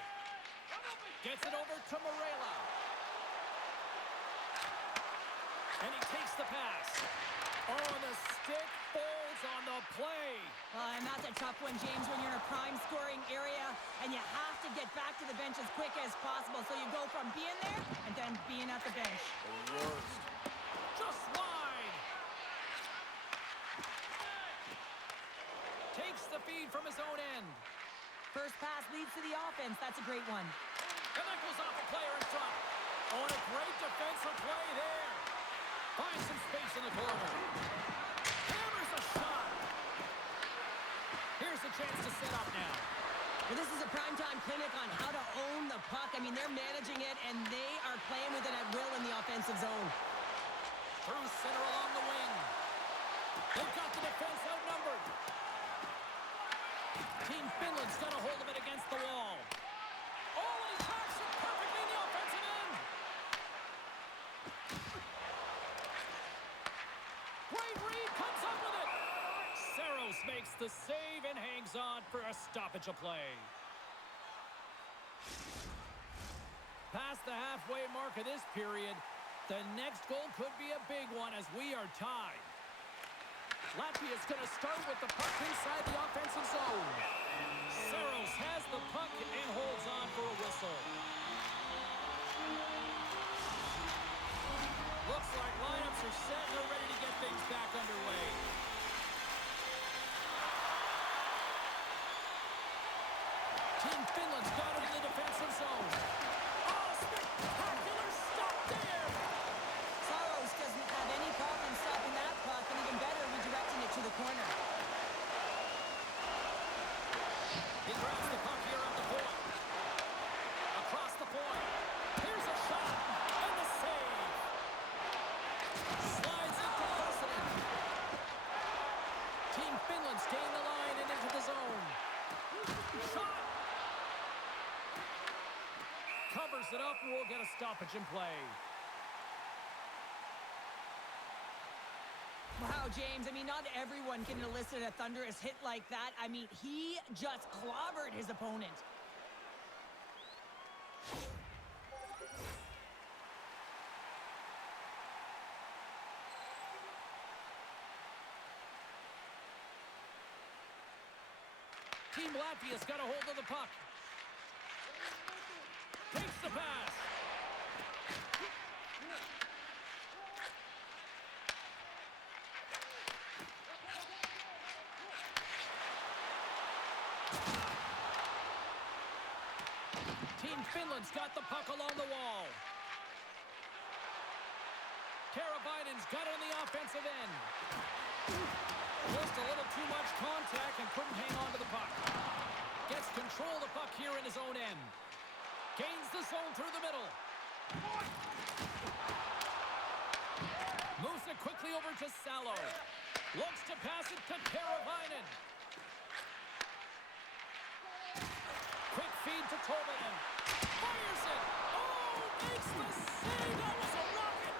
Gets it over to Morela. And he takes the pass. Oh, and the stick falls on the play. And that's a tough one, James, when you're in a prime scoring area and you have to get back to the bench as quick as possible. So you go from being there and then being at the bench. The worst. Just wide. Takes the feed from his own end. First pass leads to the offense. That's a great one. And that goes off a player in front. Oh, and a great defensive play there. Finds some space in the corner. Hammers a shot. Here's a chance to set up now. Well, this is a primetime clinic on how to own the puck. I mean, they're managing it, and they are playing with it at will in the offensive zone. Through center along the wing. They've got the defense outnumbered. Team Finland's got a hold of it against the wall. Oh, and he tracks it perfectly in the offensive end. Great read, comes up with it. Saros makes the save and hangs on for a stoppage of play. Past the halfway mark of this period, the next goal could be a big one as we are tied. Latvia's going to start with the puck inside the offensive zone. Saros has the puck and holds on for a whistle. Looks like lineups are set and they're ready to get things back underway. Team Finland's got it in the defensive zone. Oh, spectacular stop there! Saros doesn't have any problem stopping that puck, and even better, redirecting it to the corner. He grabs the puck here at the point. Across the point. Here's a shot. And the save. Slides it to Larson. Team Finland's gained the line and into the zone. Shot. Covers it up and we'll get a stoppage in play. Wow, James, I mean, not everyone can elicit a thunderous hit like that. I mean, he just clobbered his opponent. Team Latvia's got a hold of the puck. Takes the pass. Team Finland's got the puck along the wall. Karavainen's got it on the offensive end. Just a little too much contact and couldn't hang on to the puck. Gets control of the puck here in his own end. Gains the zone through the middle. Moves it quickly over to Salo. Looks to pass it to Karavainen. Quick feed to Tolvanen. Fires it. Oh, makes the save. That was a rocket.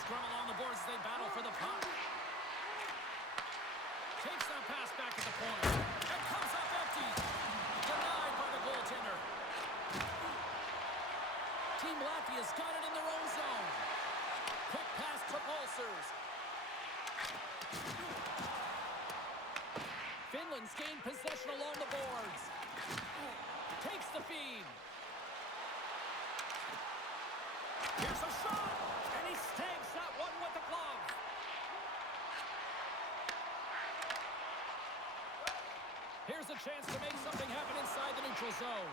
Scrum along the boards as they battle for the puck. Takes that pass back at the point. It comes up empty. Denied by the goaltender. Team Latvia's got it in their own zone. Quick pass to Pulsers. Finland's gained possession along the boards. Takes the feed. Here's a shot. And he snags that one with the glove. Here's a chance to make something happen inside the neutral zone.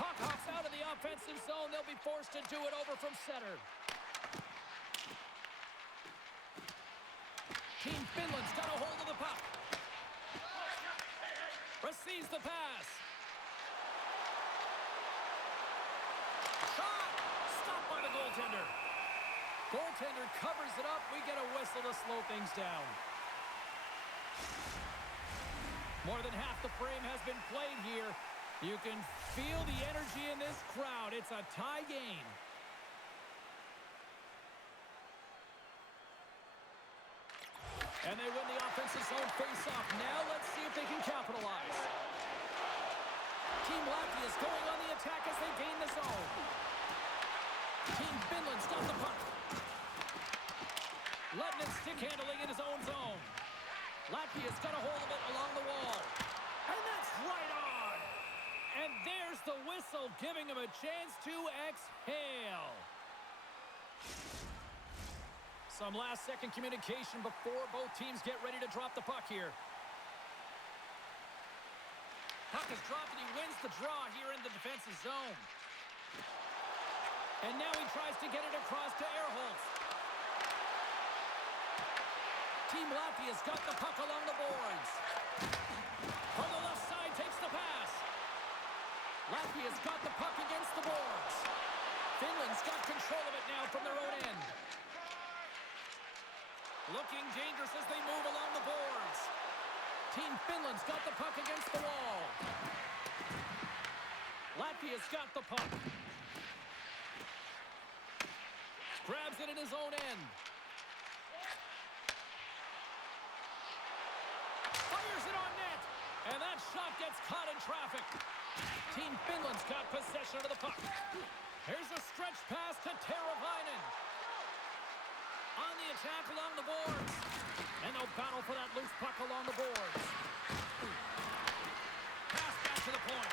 Puck hops out of the offensive zone. They'll be forced to do it over from center. Team Finland's got a hold of the puck. Receives the pass. Shot! Stopped by the goaltender. Goaltender covers it up. We get a whistle to slow things down. More than half the frame has been played here. You can feel the energy in this crowd. It's a tie game. And they win the offensive zone face-off. Now let's see if they can capitalize. Team Latvia is going on the attack as they gain the zone. Team Finland's got the puck. Letting it stick handling in his own zone. Latvia's got a hold of it along the wall. And that's right on. And there's the whistle, giving him a chance to exhale. Some last-second communication before both teams get ready to drop the puck here. Puck is dropped, and he wins the draw here in the defensive zone. And now he tries to get it across to Ehrholz. Team Latvia's got the puck along the boards. From the left side, takes the pass. Latvia's got the puck against the boards. Finland's got control of it now from their own end. Looking dangerous as they move along the boards. Team Finland's got the puck against the wall. Latvia's got the puck. Grabs it in his own end. Fires it on net. And that shot gets caught in traffic. Team Finland's got possession of the puck. Here's a stretch pass to Teravainen. On the attack along the boards. And they'll battle for that loose puck along the boards. Pass back to the point.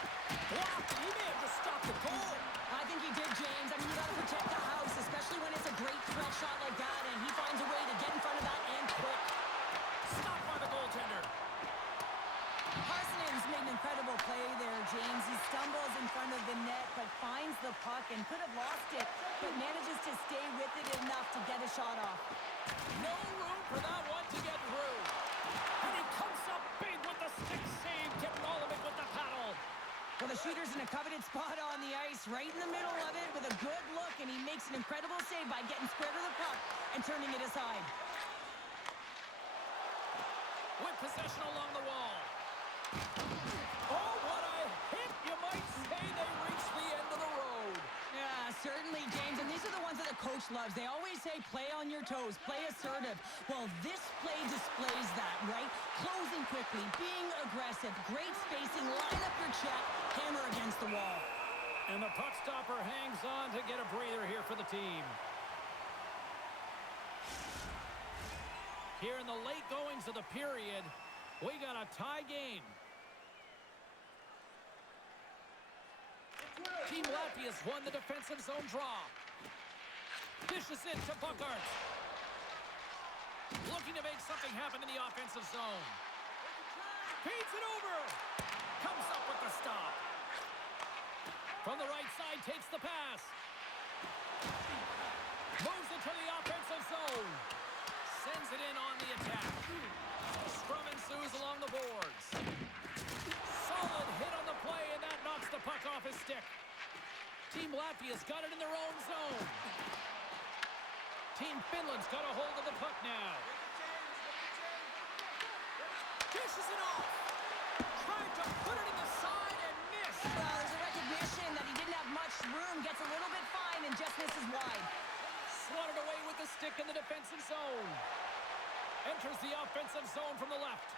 Blocked. He may have just stopped the goal. I think he did, James. I mean, you got to protect the house, especially when it's a great threat shot like that, and he finds a way to get in front of that and quick. Stopped by the goaltender. Harsinen's made an incredible play there, James. He stumbles in front of the net, but finds the puck and could have lost it, but manages to stay with it enough to get a shot off. No room for that one to get through. And he comes up big with the stick save, getting all of it with the paddle. Well, the shooter's in a coveted spot on the ice, right in the middle of it with a good look, and he makes an incredible save by getting square to the puck and turning it aside. With possession along the wall. Oh, what a hit! You might say they reached the end of the road. Yeah, certainly, James, and these are the ones that the coach loves. They always say, play on your toes, play assertive. Well, this play displays that, right? Closing quickly, being aggressive, great spacing, line up your check, hammer against the wall. And the puck stopper hangs on to get a breather here for the team. Here in the late goings of the period, we got a tie game. Team Latvia's won the defensive zone draw. Dishes it to Buckart. Looking to make something happen in the offensive zone. Feeds it over. Comes up with the stop. From the right side, takes the pass. Moves it to the offensive zone. Sends it in on the attack. Scrum ensues along the boards. Solid hit on the play, and that knocks the puck off his stick. Team Latvia's got it in their own zone. Team Finland's got a hold of the puck now. Dishes it off. Tried to put it in the side and missed. Well, there's a recognition that he didn't have much room, gets a little bit fine, and just misses wide. Swatted away with the stick in the defensive zone. Enters the offensive zone from the left.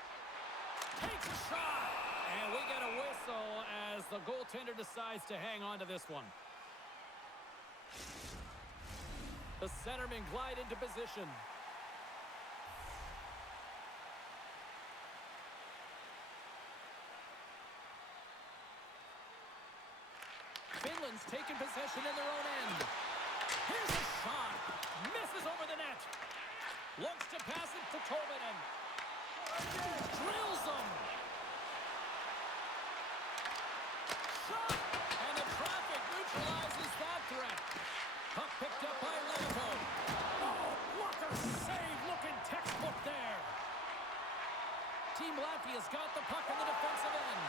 Takes a shot. And we get a whistle as the goaltender decides to hang on to this one. The centermen glide into position. Finland's taken possession in their own end. Here's a shot. Misses over the net. Looks to pass it to Tolvanen. Drills them. Shot. And the traffic neutralizes that threat. Puck picked up by Lehto. Oh, blocker save. Looking textbook there. Team Latvia's got the puck in the defensive end.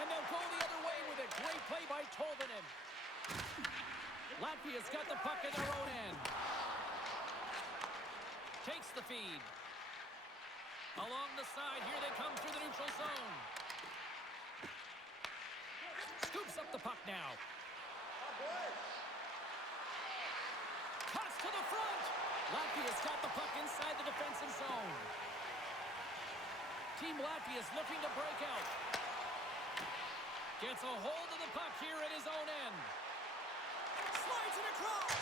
And they'll go the other way with it. Great play by Tolvanen. Latvia's got the puck in their own end. Takes the feed. Along the side, here they come through the neutral zone. Scoops up the puck now. Cuts to the front. Latvia's got the puck inside the defensive zone. Team Latvia's looking to break out. Gets a hold of the puck here at his own end. Slides it across.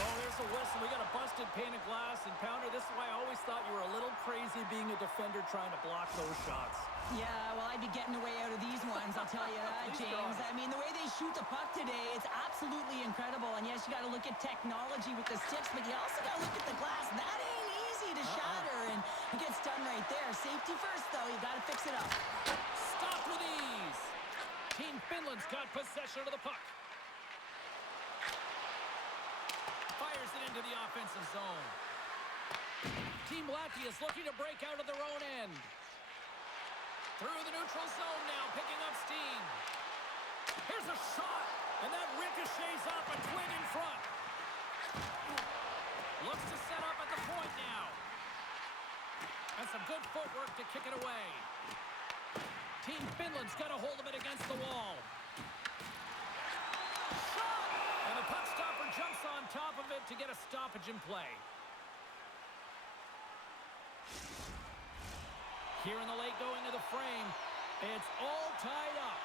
Oh, there's a whistle. We got a busted pane of glass. And Pounder, this is why I always thought you were a little crazy being a defender trying to block those shots. Yeah, well, I'd be getting away out of these ones, I'll tell you that, Please James. God. I mean, the way they shoot the puck today, it's absolutely incredible. And yes, you got to look at technology with the sticks, but you also got to look at the glass. That ain't easy to shatter, and it gets done right there. Safety first, though. You got to fix it up. Stopped with ease. Team Finland's got possession of the puck. Fires it into the offensive zone. Team Latvia is looking to break out of their own end. Through the neutral zone now, picking up steam. Here's a shot, and that ricochets off a twig in front. Looks to set up at the point now. And some good footwork to kick it away. Team Finland's got a hold of it against the wall. Shot! And the puck stopper jumps on top of it to get a stoppage in play. Here in the late going of the frame, it's all tied up.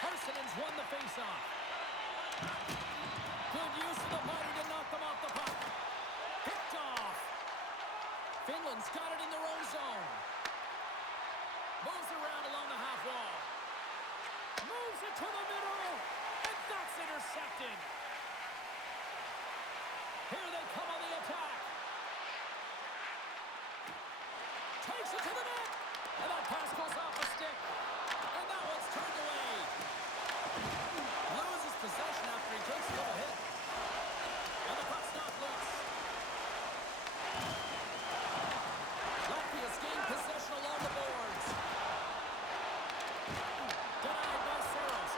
Harsinen's won the faceoff. Good use of the body to knock them off the puck. Picked off. Finland's got it in their own zone. Moves around along the half wall. Moves it to the middle. And that's intercepted. Here they come on the attack. Takes it to the net. And that pass goes off the stick. And that one's turned away. Loses possession after he takes a little hit. And the puck's not loose. Latvia's gained possession along the boards. Denied by Saros.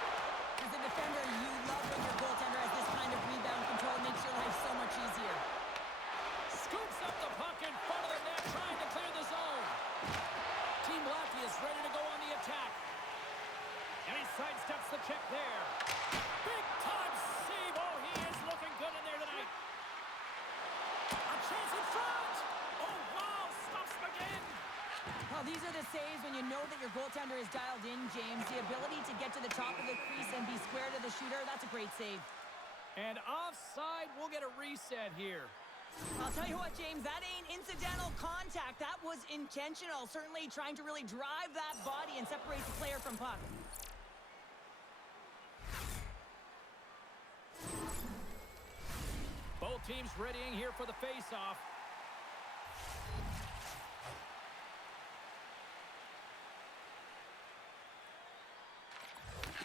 As a defender, you love when your goaltender has this kind of rebound control. It makes your life so much easier. Scoops up the puck in front of the net, trying to clear the zone. Team Latvia is ready to go on the attack. And he sidesteps the check there. Big time save. Oh, he is looking good in there tonight. A chance in front. Oh, wow. Stops him again. Well, these are the saves when you know that your goaltender is dialed in, James. The ability to get to the top of the crease and be square to the shooter, that's a great save. And offside, we'll get a reset here. I'll tell you what, James, that ain't incidental contact. That was intentional. Certainly trying to really drive that body and separate the player from puck. Both teams readying here for the face-off.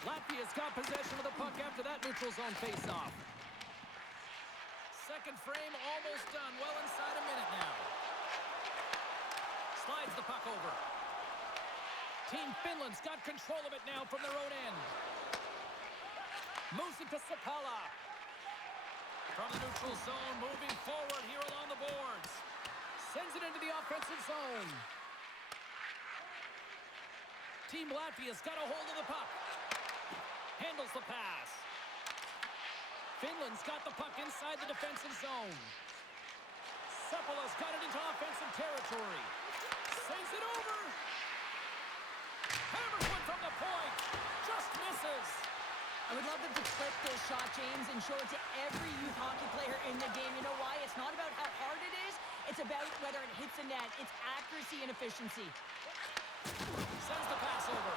Latvia's got possession of the puck after that neutral zone face-off. Second frame almost done. Well inside a minute now. Slides the puck over. Team Finland's got control of it now from their own end. Moves it to Sakala. From the neutral zone, moving forward here along the boards. Sends it into the offensive zone. Team Latvia's got a hold of the puck. Handles the pass. Finland's got the puck inside the defensive zone. Sepala's got it into offensive territory. Sends it over. Hammers one from the point. Just misses. I would love them to clip this shot, James, and show it to every youth hockey player in the game. You know why? It's not about how hard it is. It's about whether it hits the net. It's accuracy and efficiency. Sends the pass over.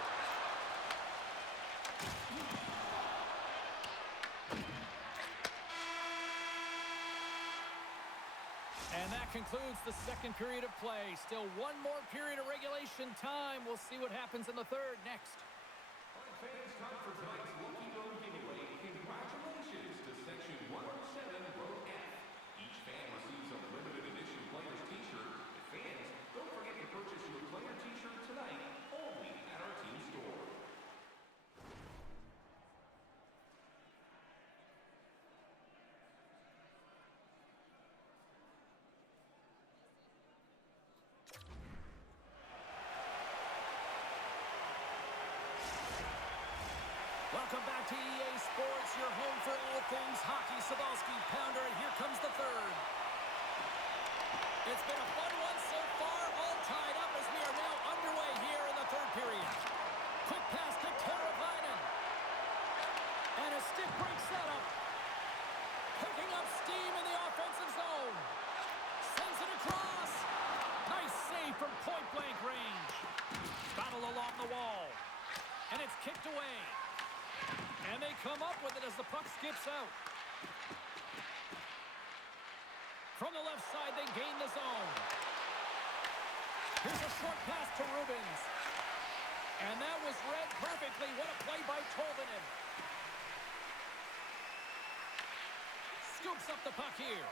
And that concludes the second period of play. Still one more period of regulation time. We'll see what happens in the third next. Fans, time for tonight's Lucky Dog giveaway. Congratulations to Section 107, Row F. Each fan receives a limited edition player's t-shirt. Fans, don't forget to purchase your player t-shirt tonight, only at our team store. Welcome back to EA Sports, your home for all things hockey. Sabalski, Pounder, and here comes the third. It's been a fun one so far, all tied up as we are now underway here in the third period. Quick pass to Teravainen. And a stick break setup. Picking up steam in the offensive zone. Sends it across. Nice save from point. wall. And it's kicked away. And they come up with it as the puck skips out. From the left side, they gain the zone. Here's a short pass to Rubens. And that was read perfectly. What a play by Tolvanen. Scoops up the puck here.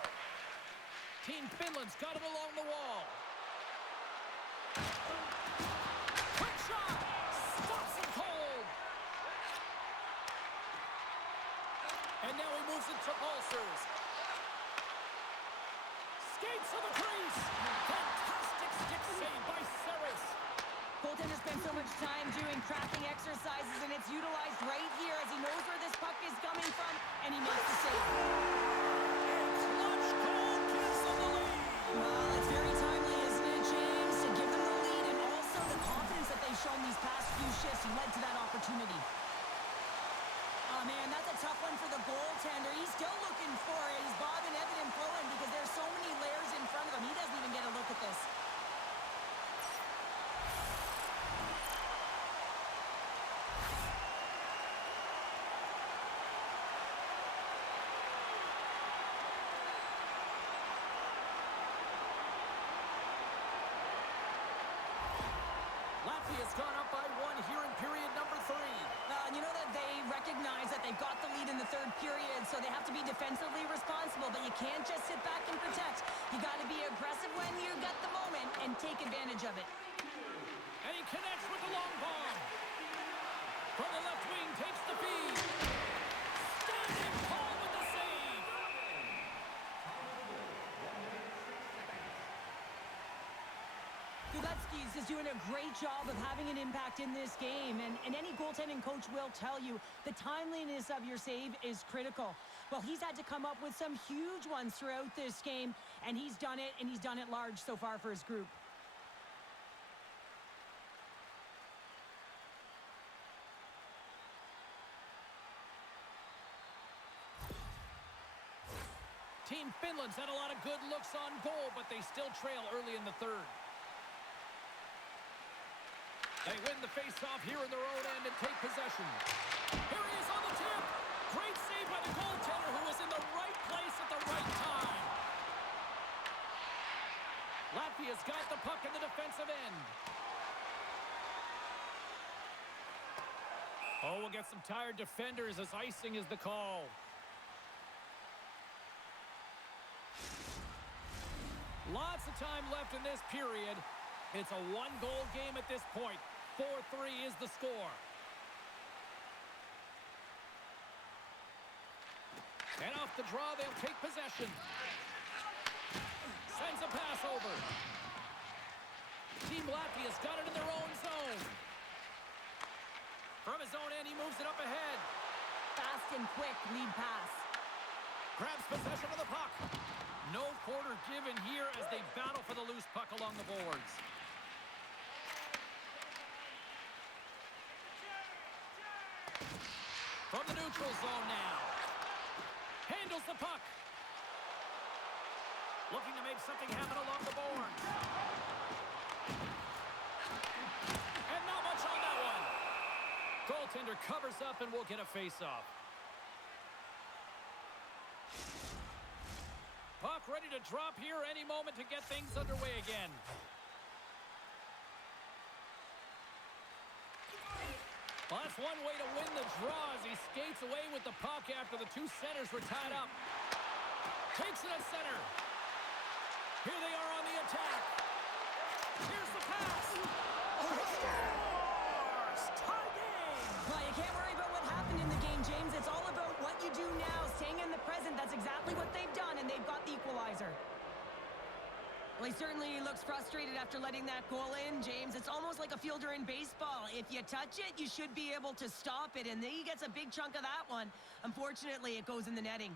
Team Finland's got it along the wall. Quick shot! Stops him cold! And now he moves it to Ulcers. Skates to the crease! Fantastic stick save by Saris. Goaltender spends so much time doing tracking exercises, and it's utilized right here as he knows where this puck is coming from, and he makes the save. Clutch goal gives them the lead. Well, it's very timely, isn't it, James? To give them the lead, and also the confidence that they've shown these past few shifts led to that opportunity. Oh, man, that's a tough one for the goaltender. He's still looking for it. He's bobbing, ebbing, and flowing because there's so many layers in front of him. He doesn't even get a look at this. Latvia's gone up by 1 here in period number 3. And you know that they recognize that they've got the lead in the third period, so they have to be defensively responsible, but you can't just sit back and protect. You got to be aggressive when you get the moment and take advantage of it. And he connects with the long bomb. From the left wing, takes the feed. Standing tall with the save. Gulevskis is doing a great job of having an impact in this game, and any goaltending coach will tell you the timeliness of your save is critical. Well, he's had to come up with some huge ones throughout this game, and he's done it, and he's done it large so far for his group. Team Finland's had a lot of good looks on goal, but they still trail early in the third. They win the face-off here in their own end and take possession. Here he is on the tip. Great save by the goaltender who was in the right place at the right time. Latvia's got the puck in the defensive end. Oh, we'll get some tired defenders as icing is the call. Lots of time left in this period. It's a one-goal game at this point. 4-3 is the score. And off the draw, they'll take possession. Sends a pass over. Team Latvia's got it in their own zone. From his own end, he moves it up ahead. Fast and quick lead pass. Grabs possession of the puck. No quarter given here as they battle for the loose puck along the boards. From the neutral zone now. Handles the puck. Looking to make something happen along the boards. And not much on that one. Goaltender covers up and will get a face-off. Puck ready to drop here any moment to get things underway again. Well, that's one way to win the draw as he skates away with the puck after the two centers were tied up. Takes it at center. Here they are on the attack. Here's the pass. Scores! Tie game! Well, you can't worry about what happened in the game, James. It's all about what you do now, staying in the present. That's exactly what they've done, and they've got the equalizer. Well, he certainly looks frustrated after letting that goal in, James. It's almost like a fielder in baseball. If you touch it, you should be able to stop it, and he gets a big chunk of that one. Unfortunately, it goes in the netting.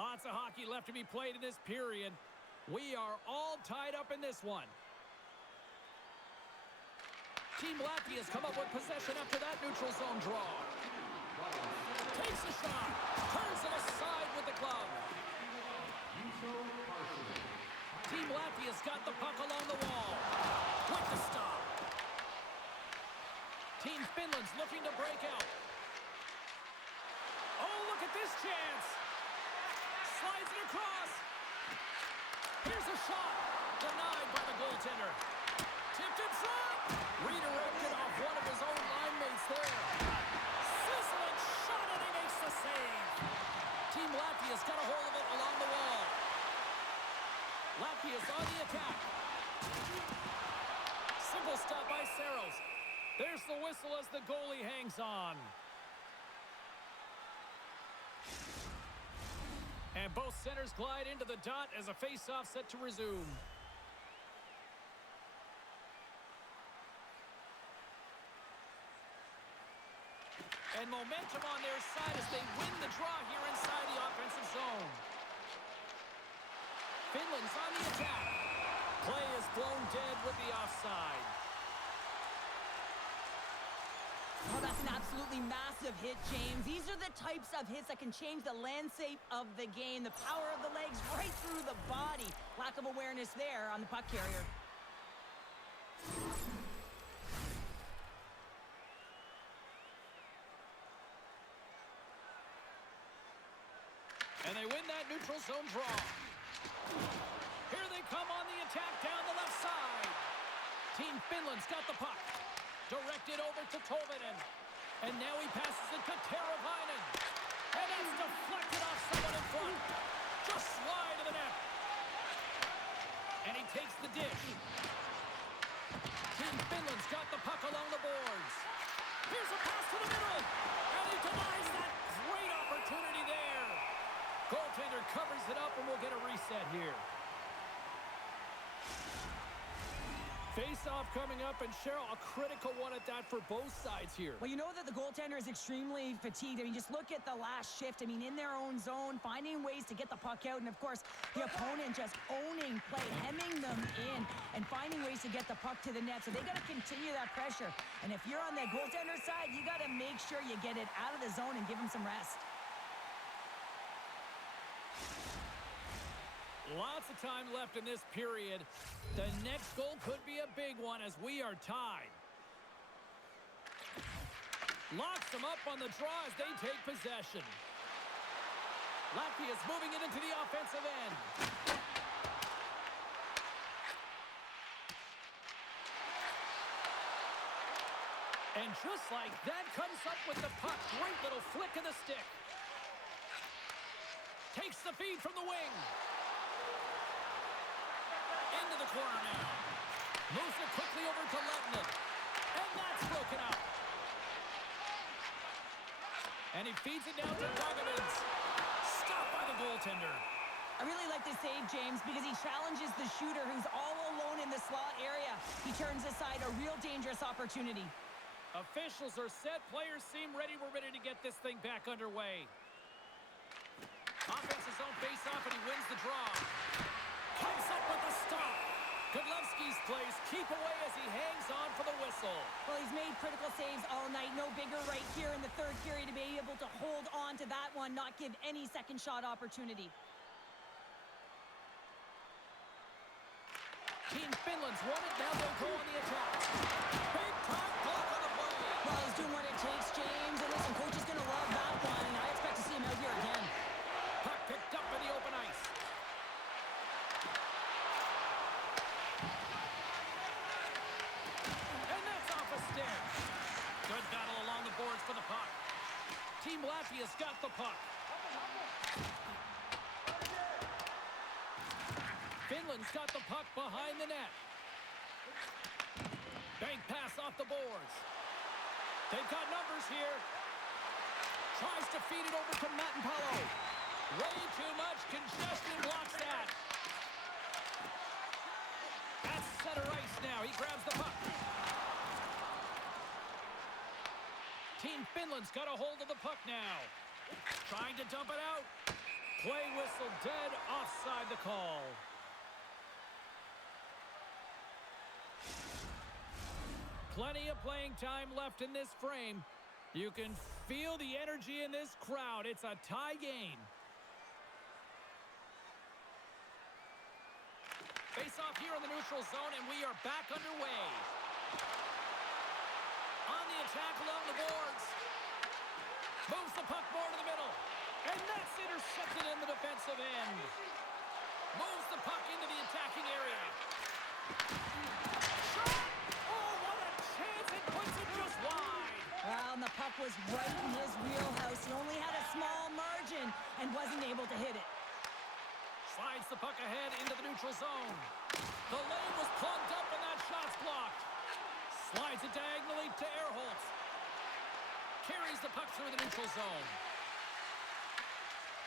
Lots of hockey left to be played in this period. We are all tied up in this one. Team Latvia has come up with possession after that neutral zone draw. Takes a shot. Turns it aside with the glove. Team Latvia's got the puck along the wall. With the stop. Team Finland's looking to break out. Oh, look at this chance. Slides it across. Here's a shot. Denied by the goaltender. Tipped in front. Redirected off one of his own line mates there. Sizzling shot, and he makes the save. Team Latvia's got a hold of it along the wall. Latvia's on the attack. Simple stop by Saros. There's the whistle as the goalie hangs on. And both centers glide into the dot as a face-off set to resume. And momentum on their side as they win the draw here inside the offensive zone. Finland's on the attack. Play is blown dead with the offside. Oh, that's an absolutely massive hit, James. These are the types of hits that can change the landscape of the game. The power of the legs right through the body. Lack of awareness there on the puck carrier. And they win that neutral zone draw. Here they come on the attack down the left side. Team Finland's got the puck. Directed over to Tolvanen. And now he passes it to Teravainen. And it's deflected off someone in front. Just slide to the net. And he takes the dish. Team Finland's got the puck along the boards. Here's a pass to the middle. And he denies that great opportunity there. Goaltender covers it up, and we'll get a reset here. Face-off coming up, and Cheryl, a critical one at that for both sides here. Well, you know that the goaltender is extremely fatigued. I mean, just look at the last shift. I mean, in their own zone, finding ways to get the puck out, and of course, the opponent just owning play, hemming them in, and finding ways to get the puck to the net. So they got to continue that pressure. And if you're on the goaltender side, you got to make sure you get it out of the zone and give them some rest. Lots of time left in this period. The next goal could be a big one as we are tied. Locks them up on the draw as they take possession. Latvia's moving it into the offensive end. And just like that, comes up with the puck. Great little flick of the stick. Takes the feed from the wing. Into the corner now. Moves it quickly over to Lettinen. And that's broken out. And he feeds it down to Dogovins. Stopped by the goaltender. I really like this save, James, because he challenges the shooter who's all alone in the slot area. He turns aside a real dangerous opportunity. Officials are set. Players seem ready. We're ready to get this thing back underway. Offensive zone face-off, and he wins the draw. Comes up with the stop. Godlewski's plays keep away as he hangs on for the whistle. Well, he's made critical saves all night. No bigger right here in the third period to be able to hold on to that one, not give any second shot opportunity. Team Finland's won it. Now they'll go on the attack. Big time block on the play. Well, he's doing what it takes, James. And listen, coach is going to love that one, and I expect to see him out here again. Puck picked up in the open ice. And that's off a stick. Good battle along the boards for the puck. Team Latvia's got the puck. Finland's got the puck behind the net. Bank pass off the boards. They've got numbers here. Tries to feed it over to Madden NFL. Way too much congestion blocks that. That's center ice now. He grabs the puck. Team Finland's got a hold of the puck now. Trying to dump it out. Play whistle dead, offside the call. Plenty of playing time left in this frame. You can feel the energy in this crowd. It's a tie game. Face off here in the neutral zone, and we are back underway. On the attack along the boards. Moves the puck more to the middle. And that's intercepted in the defensive end. Moves the puck into the attacking area. Shot! Oh, what a chance! It puts it just wide. Well, and the puck was right in his wheelhouse. He only had a small margin and wasn't able to hit it. Slides the puck ahead into the neutral zone. The lane was plugged up and that shot's blocked. Slides it diagonally to Ehrholtz. Carries the puck through the neutral zone.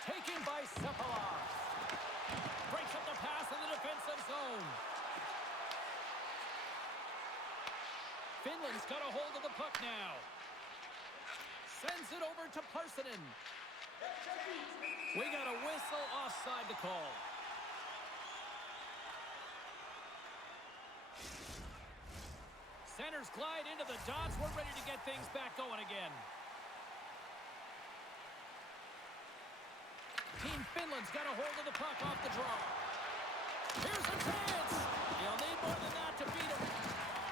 Taken by Sepala. Breaks up the pass in the defensive zone. Finland's got a hold of the puck now. Sends it over to Parssinen. We got a whistle offside the call. Centers glide into the dots. We're ready to get things back going again. Team Finland's got a hold of the puck off the draw. Here's a chance. He'll need more than that to beat him.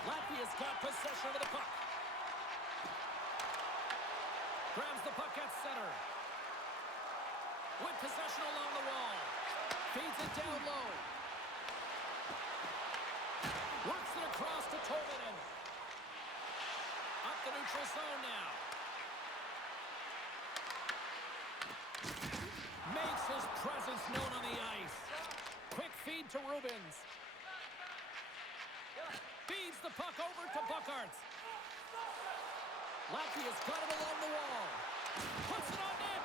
Latvia's got possession of the puck. Grabs the puck at center. With possession along the wall. Feeds it down low. Works it across to Tolvanen. Up the neutral zone now. Makes his presence known on the ice. Quick feed to Rubens. Feeds the puck over to Buckarts. Latvia's got it along the wall. Puts it on net.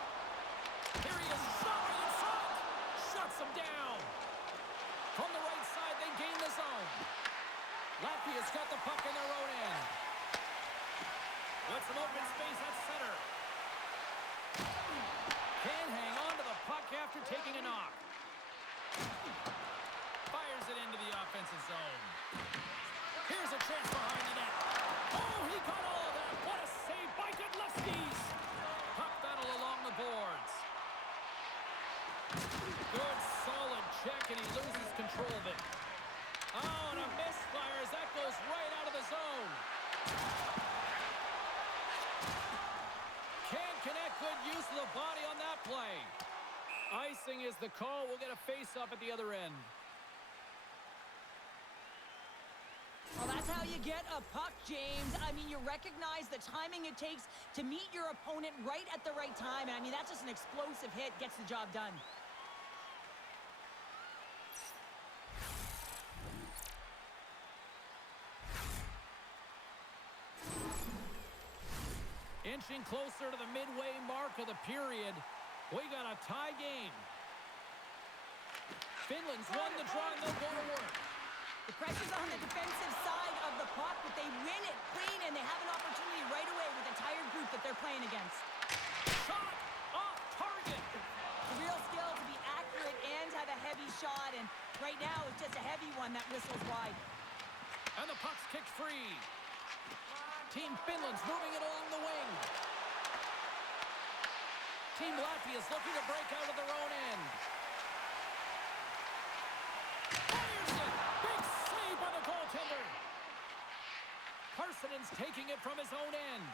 Here he is, shot in front. Shuts him down. From the right side, they gain the zone. Latvia's got the puck in their own end. With some open space at center. Can't hang on to the puck after taking a knock. Fires it into the offensive zone. Here's a chance behind the net. Oh, he got all of that. What a save by Godlewski's. Puck battle along the boards. Good, solid check, and he loses control of it. Oh, and a misfire as that goes right out of the zone. Can't connect. Good use of the body on that play. Icing is the call. We'll get a face-off at the other end. Well, that's how you get a puck, James. I mean, you recognize the timing it takes to meet your opponent right at the right time. And I mean, that's just an explosive hit. Gets the job done. Inching closer to the midway mark of the period. We got a tie game. Finland's won the draw and they'll go to work. The pressure's on the defensive side of the puck, but they win it clean, and they have an opportunity right away with the tired group that they're playing against. Shot off target. The real skill to be accurate and have a heavy shot, and right now it's just a heavy one that whistles wide. And the puck's kicked free. Team Finland's moving it along the wing. Team Latvia's looking to break out of their own end. Fires it! Big save by the goaltender. Parsonen's taking it from his own end.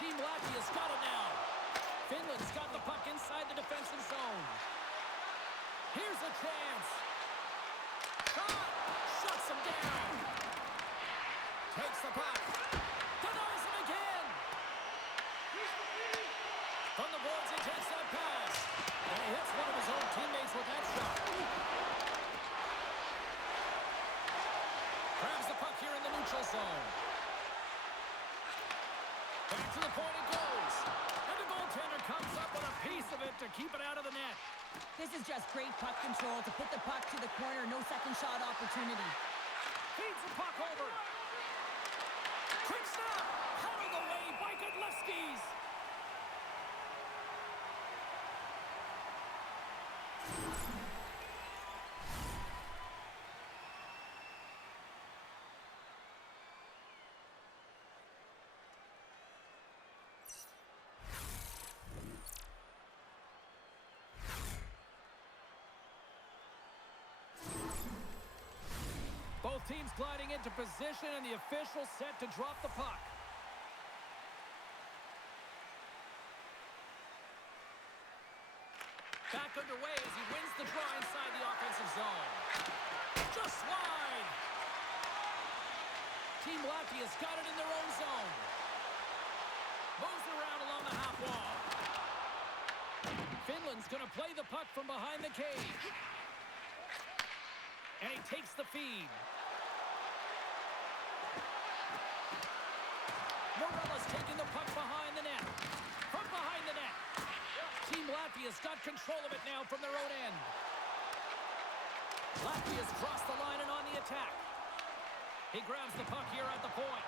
Team Latvia's got it now. Finland's got the puck inside the defensive zone. Here's a chance. Shot! Shuts him down. Takes the puck. Denies him again. From the boards, he takes that pass. And he hits one of his own teammates with that shot. Grabs the puck here in the neutral zone. Back to the point it goes. And the goaltender comes up with a piece of it to keep it out of the net. This is just great puck control to put the puck to the corner. No second shot opportunity. Feeds the puck over. Quick stop. Out of the way by Godlewski's. teams gliding into position, and the official set to drop the puck. Back underway as he wins the draw inside the offensive zone. Just wide. Team Latvia's got it in their own zone. Moves around along the half wall. Finland's going to play the puck from behind the cage. And he takes the feed. Morella's taking the puck behind the net. From behind the net. Team Latvia's got control of it now from their own end. Latvia's crossed the line and on the attack. He grabs the puck here at the point.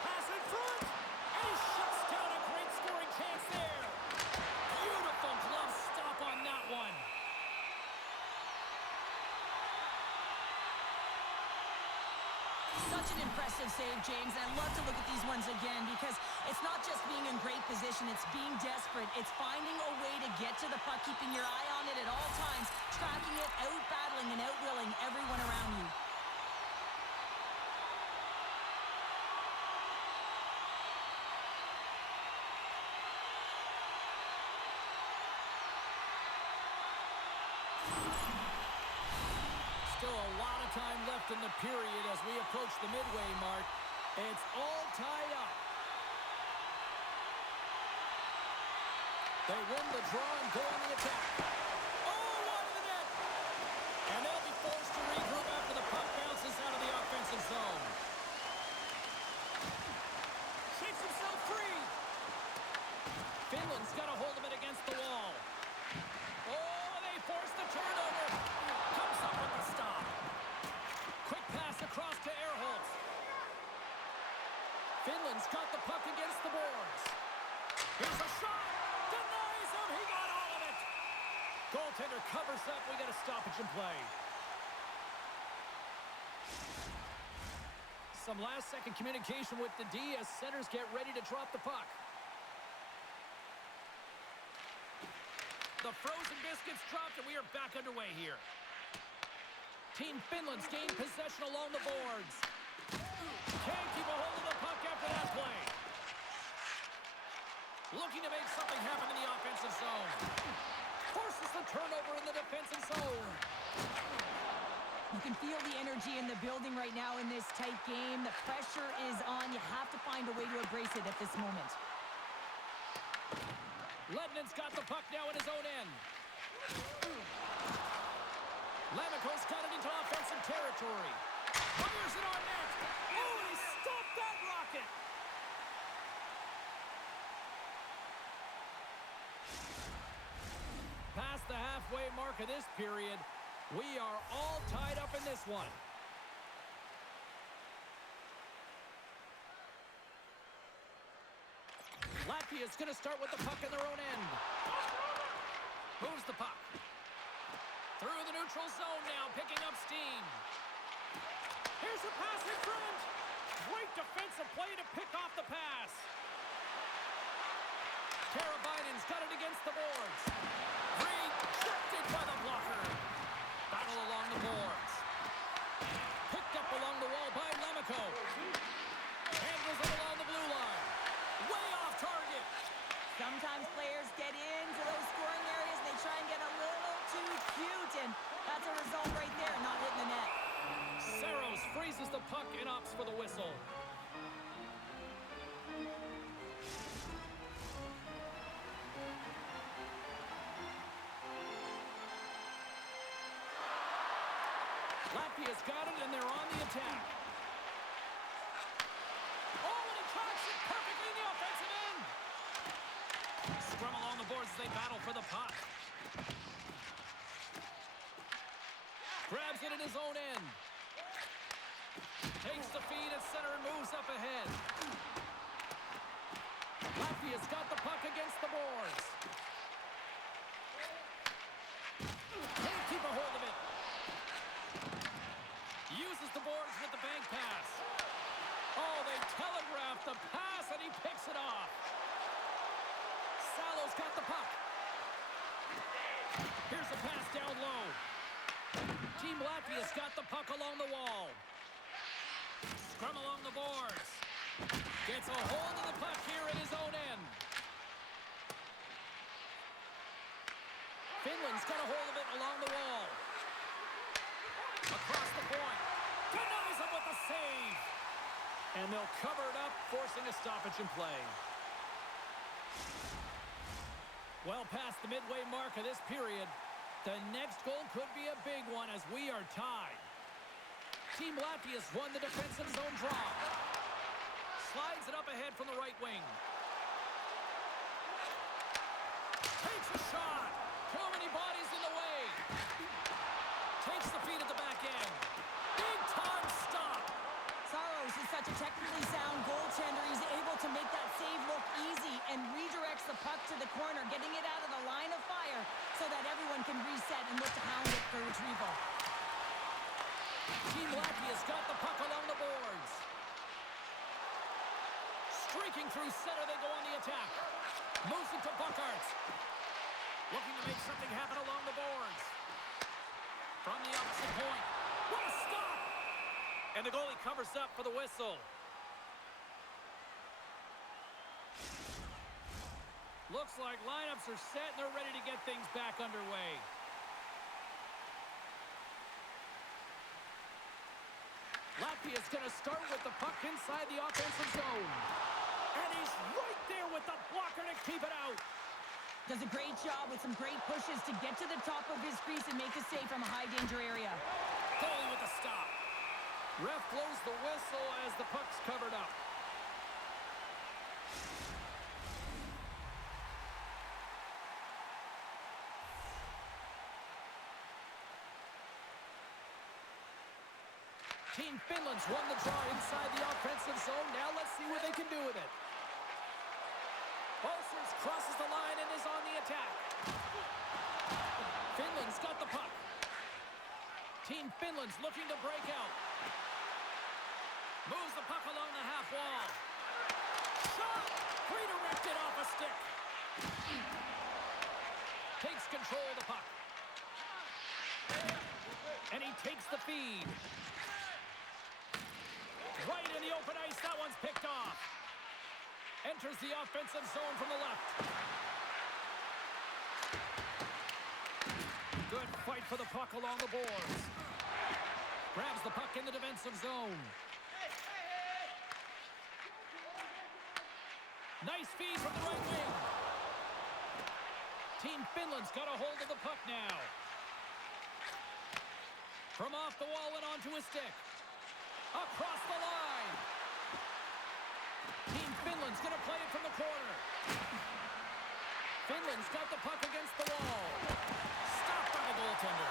Pass in front! And he shuts down a great scoring chance there. Beautiful glove stop on that one. Such an impressive save, James, and I love to look at these ones again because it's not just being in great position, it's being desperate. It's finding a way to get to the puck, keeping your eye on it at all times, tracking it, out-battling and out-willing everyone around you. Still a lot of time left in the period as we approach the midway mark. It's all tied up. They win the draw and go on the attack. Oh, wide of the net! And they'll be forced to regroup after the puck bounces out of the offensive zone. Shakes himself free. Finland's got a hold of it against the wall. Oh, they force the turnover. Comes up with the stop. Quick pass across to Erholz. Finland's got the puck against the boards. Here's a shot. Denies him. He got all of it. Goaltender covers up. We got a stoppage in play. Some last-second communication with the D as centers get ready to drop the puck. The frozen biscuits dropped, and we are back underway here. Team Finland's gained possession along the boards. Can't keep a hold of the puck after that play. Looking to make something happen in the offensive zone. Forces the turnover in the defensive zone. You can feel the energy in the building right now in this tight game. The pressure is on. You have to find a way to embrace it at this moment. Ledman's got the puck now in his own end. Lammikos got it into offensive territory. Fires it on net. Oh, he stopped that rocket. Past the halfway mark of this period, we are all tied up in this one. Latvia's going to start with the puck in their own end. Moves the puck. Through the neutral zone now, picking up steam. Here's a pass in front. Great defensive play to pick off the pass. Karabainen's got it against the boards. Rejected by the blocker. Battle along the boards. Picked up along the wall by Lammikko. Handles it along the blue line. Way off target. Sometimes players get into those scoring areas and they try and get a little too cute, and that's a result right there, not hitting the net. Saros freezes the puck and opts for the whistle. Latvia's got it, and they're on the attack. Oh, and he tracks it perfectly in the offensive end. Scrum along the boards as they battle for the puck. Grabs it in his own end. Takes the feed at center and moves up ahead. Latvia's got the puck against the boards. Can't keep a hold of it. Uses the boards with the bank pass. Oh, they telegraphed the pass, and he picks it off. Salo's got the puck. Here's a pass down low. Team Latvia's got the puck along the wall. Scrum along the boards. Gets a hold of the puck here at his own end. Finland's got a hold of it along the wall. Across the point. Denies him with the save. And they'll cover it up, forcing a stoppage in play. Well past the midway mark of this period, the next goal could be a big one as we are tied. Team Latvia's won the defensive zone draw. Slides it up ahead from the right wing. Takes a shot. Too many bodies in the way. Takes the feed at the back end. Big time stop. Saros is such a technically sound goaltender. He's able to make that save look easy and redirects the puck to the corner, getting it out of the line of fire so that everyone can reset and look to hound it for retrieval. Team Latvia's got the puck along the boards. Streaking through center, they go on the attack. Moves it to Buckhart. Looking to make something happen along the boards. From the opposite point. What a stop! And the goalie covers up for the whistle. Looks like lineups are set and they're ready to get things back underway. Latvia's going to start with the puck inside the offensive zone. And he's right there with the blocker to keep it out. Does a great job with some great pushes to get to the top of his crease and make a save from a high-danger area. Goalie with the stop. Ref blows the whistle as the puck's covered up. Team Finland's won the draw inside the offensive zone. Now let's see what they can do with it. Bolsers crosses the line and is on the attack. Finland's got the puck. Team Finland's looking to break out. Moves the puck along the half wall. Shot! Redirected off a stick. Takes control of the puck. And he takes the feed. Right in the open ice, that one's picked off. Enters the offensive zone from the left. Good fight for the puck along the boards. Grabs the puck in the defensive zone. Nice feed from the right wing. Team Finland's got a hold of the puck now. From off the wall and onto his stick. Across the line. Team Finland's going to play it from the corner. Finland's got the puck against the wall. Stopped by the goaltender.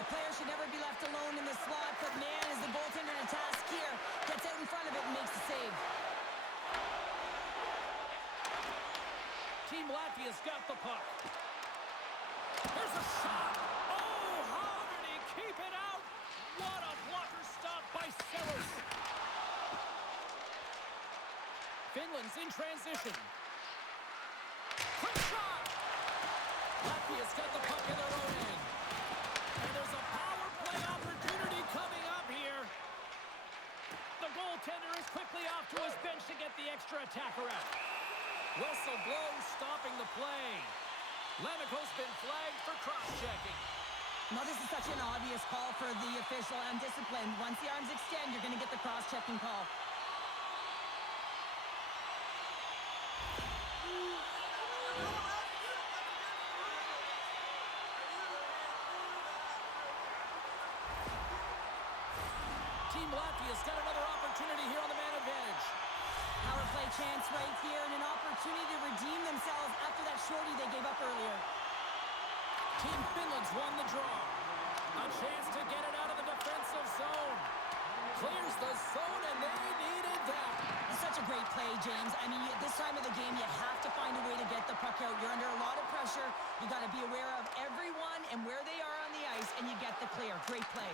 A player should never be left alone in the slot, but man, is the goaltender in a task here. Gets out in front of it and makes the save. Team Latvia's got the puck. There's a shot. Oh, how did he keep it out? What a blocker stop by Saros. Finland's in transition. Quick shot. Latvia's got the puck in their own end. And there's a power play opportunity coming up here. The goaltender is quickly off to his bench to get the extra attacker out. Whistle blows, stopping the play. Lemico's been flagged for cross-checking. Now, this is such an obvious call for the official. Undisciplined. Once the arms extend, you're going to get the cross-checking call. Team Latvia's got another opportunity here on the man advantage. Power play chance right here and an opportunity to redeem themselves after that shorty they gave up earlier. Team Finland's won the draw. A chance to get it out of the defensive zone. Clears the zone, and they needed that. It's such a great play, James. I mean, at this time of the game, you have to find a way to get the puck out. You're under a lot of pressure. You got to be aware of everyone and where they are on the ice, and you get the clear. Great play.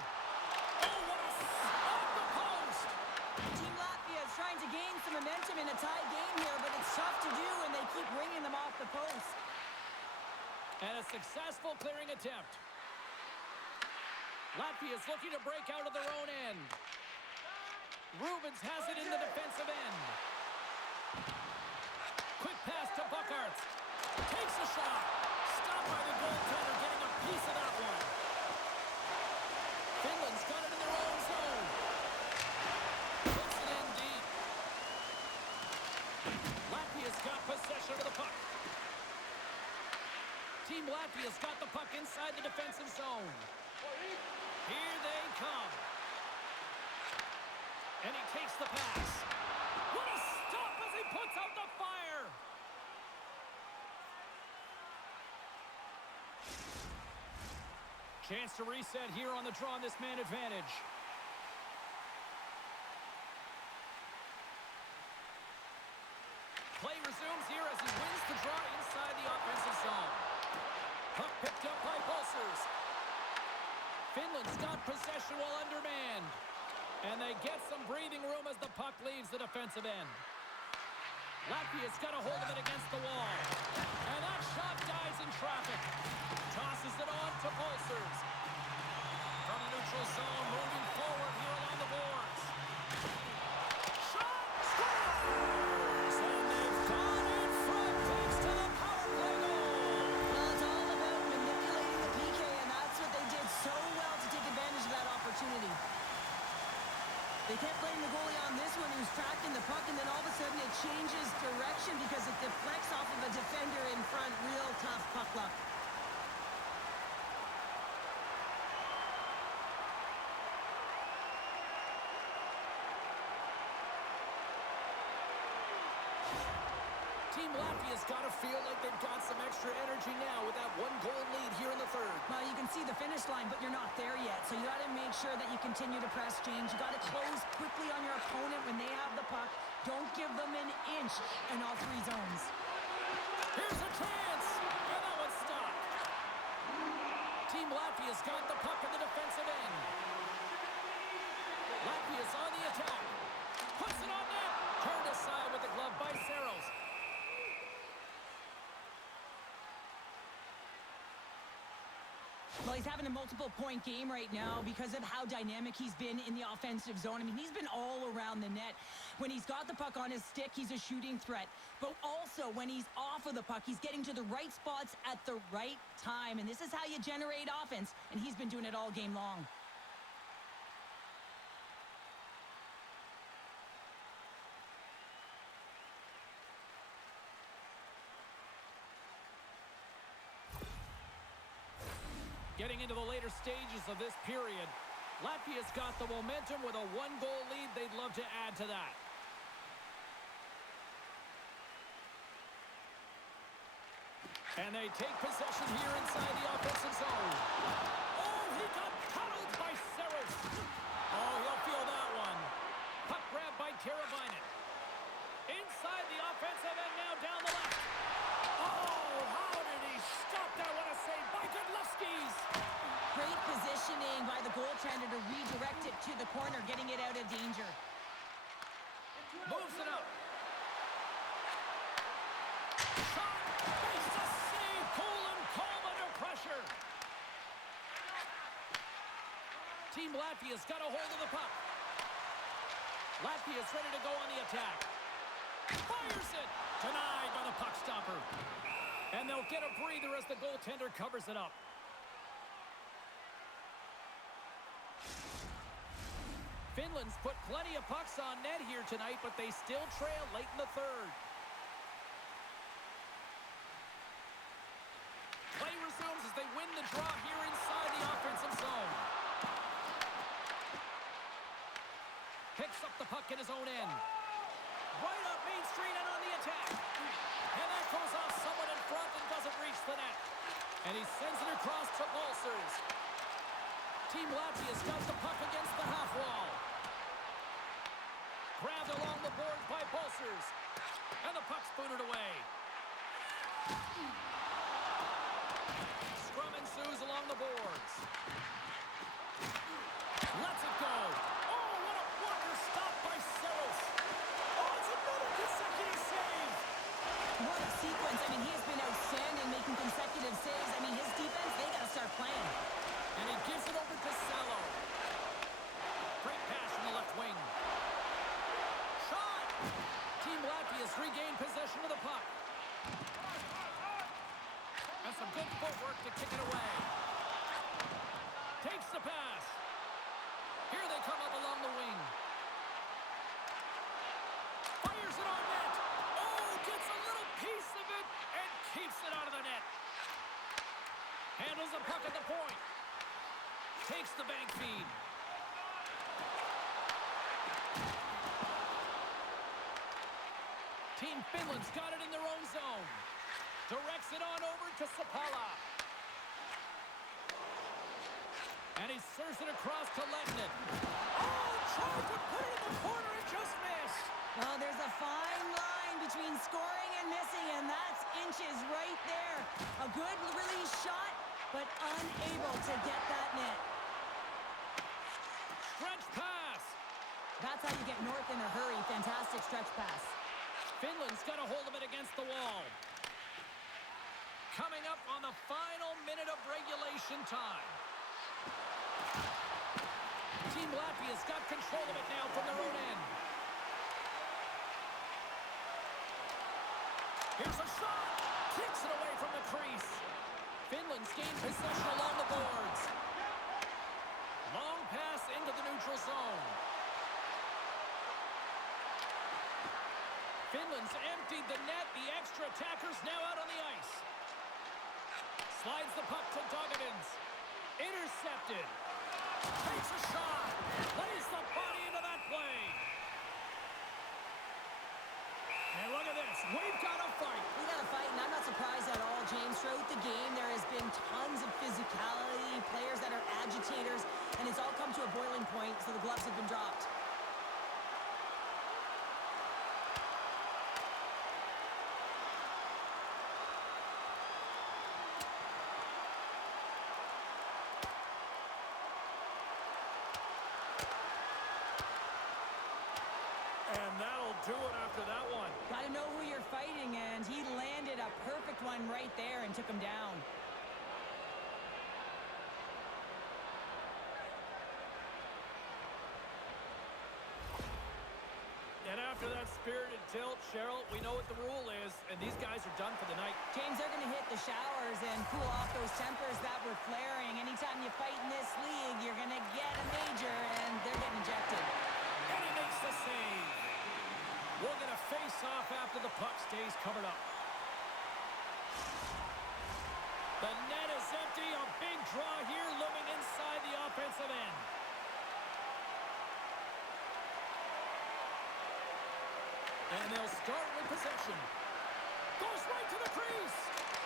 Oh, what a off the post! Team Latvia is trying to gain some momentum in a tied game here, but it's tough to do when they keep ringing them off the post. And a successful clearing attempt. Latvia's looking to break out of their own end. Rubens has it in the defensive end. Quick pass to Buckarts. Takes a shot. Stopped by the goaltender, getting a piece of that one. Finland's got it in their own zone. Puts it in deep. Latvia's got possession of the puck. Team Latvia's got the puck inside the defensive zone. Here they come. And he takes the pass. What a stop as he puts out the fire! Chance to reset here on the draw on this man advantage. Play resumes here as he wins the draw inside the offensive zone. Puck picked up by Pulsers. Finland's got possession while undermanned. And they get some breathing room as the puck leaves the defensive end. Latvia's got a hold of it against the wall. And that shot dies in traffic. Tosses it on to Pulsers. From the neutral zone, moving forward here along the boards. Shot! Scores! And they've gone in front thanks to the power play goal. Well, it's all about manipulating the PK, and that's what they did so well to take advantage of that opportunity. They kept playing the goalie on this one who's tracking the puck, and then all of a sudden it changes direction because it deflects off of a defender in front. Real tough puck luck. Team Latvia's got to feel like they've got some extra energy now with that one-goal lead here in the third. Well, you can see the finish line, but you're not there yet. So you got to make sure that you continue to press, James. You got to close quickly on your opponent when they have the puck. Don't give them an inch in all three zones. Here's a chance! And that one's stopped. Team Latvia's got the puck in the defensive end. Latvia's on the attack. Puts it on net. Turned aside with the glove by Saros. Well, he's having a multiple-point game right now because of how dynamic he's been in the offensive zone. I mean, he's been all around the net. When he's got the puck on his stick, he's a shooting threat. But also, when he's off of the puck, he's getting to the right spots at the right time. And this is how you generate offense, and he's been doing it all game long. Getting into the later stages of this period, Latvia's got the momentum with a one-goal lead. They'd love to add to that. And they take possession here inside the offensive zone. Oh, he got tunneled by Saros. Oh, he'll feel that one. Puck grab by Teravainen. Inside the offensive end now down the left. Oh, how did he stop that? What a save by Godlewski's. Great positioning by the goaltender to redirect it to the corner, getting it out of danger. Moves it up. Shot. Makes a save. Cool and calm under pressure. Team Latvia's got a hold of the puck. Latvia's ready to go on the attack. Fires it. Denied by the puck stopper. And they'll get a breather as the goaltender covers it up. Finland's put plenty of pucks on net here tonight, but they still trail late in the third. Play resumes as they win the draw here inside the offensive zone. Picks up the puck in his own end. Right up Main Street and on the attack. And that goes off someone in front and doesn't reach the net. And he sends it across to Pulsers. Team Latvia's got the puck against the half wall. Grabbed along the boards by Pulsers. And the puck's booted away. Scrum ensues along the boards. Lets it go. Oh, what a blocker stop by Saros. Oh, it's another consecutive save. What a sequence. I mean, he has been outstanding making consecutive saves. I mean, his defense, they got to start playing. And he gives it over to Salo. Great pass from the left wing. Keeps it out of the net. Handles the puck at the point. Takes the bank feed. Team Finland's got it in their own zone. Directs it on over to Sapala. And he serves it across to Lettinen. Oh, tried to put it in the corner and just missed. Well, there's a fine line between scoring and missing, and that's inches right there. A good release shot, but unable to get that net. Stretch pass. That's how you get north in a hurry. Fantastic stretch pass. Finland's got a hold of it against the wall. Coming up on the final minute of regulation time. Team Latvia's got control of it now from their own end. Here's a shot. Kicks it away from the crease. Finland's gained possession along the boards. Long pass into the neutral zone. Finland's emptied the net. The extra attacker's now out on the ice. Slides the puck to Dogovins. Intercepted. Takes a shot. Lays the body into that play. And look at this. We've got a fight. We got a fight, and I'm not surprised at all, James. Throughout the game, there has been tons of physicality, players that are agitators, and it's all come to a boiling point, so the gloves have been dropped. And that'll do it after that one. Got to know who you're fighting, and he landed a perfect one right there and took him down. And after that spirited tilt, Cheryl, we know what the rule is, and these guys are done for the night. James, they're going to hit the showers and cool off those tempers that were flaring. Anytime you fight in this league, you're going to get a major, and they're getting ejected. And he makes the save. We'll get a face-off after the puck stays covered up. The net is empty. A big draw here looming inside the offensive end. And they'll start with possession. Goes right to the crease.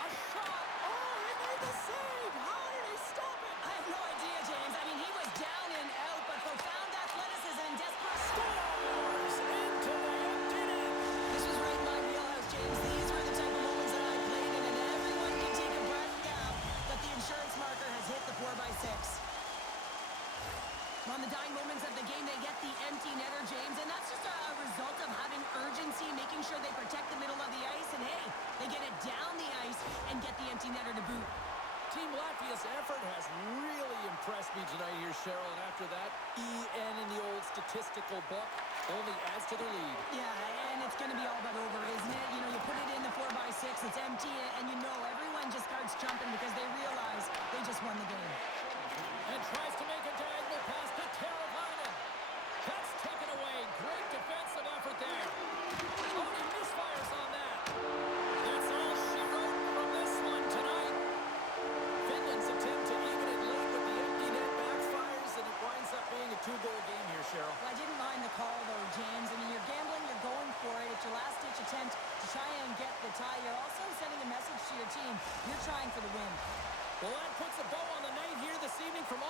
A shot. Oh, he made the save. How did he stop it? I have no idea, James. I mean, he was down and out, but profound athleticism and desperate Scores into the empty net. This was right in my wheelhouse, James. These were the type of moments that I played in, and everyone can take a breath now that the insurance marker has hit the 4x6. On the dying moments of the game, they get the empty netter, James, and that's just a result of having urgency, making sure they protect the middle of the ice, and hey, they get it down the ice and get the empty netter to boot. Team Latvia's effort has really impressed me tonight here, Cheryl, and after that, EN in the old statistical book only adds to their lead. Yeah, and it's going to be all but over, isn't it? You know, you put it in the 4x6, it's empty, and you know everyone just starts jumping because they realize they just won the game. And tries to make a diagonal pass to Teravainen. That's taken away. Great defensive effort there. Oh, he misfires on that. That's all she wrote from this one tonight. Finland's attempt to even it late with the empty net backfires, and it winds up being a 2-goal game here, Cheryl. Well, I didn't mind the call, though, James. I mean, you're gambling, you're going for it. It's your last-ditch attempt to try and get the tie. You're also sending a message to your team. You're trying for the win. Well, that puts a bow on the night here this evening from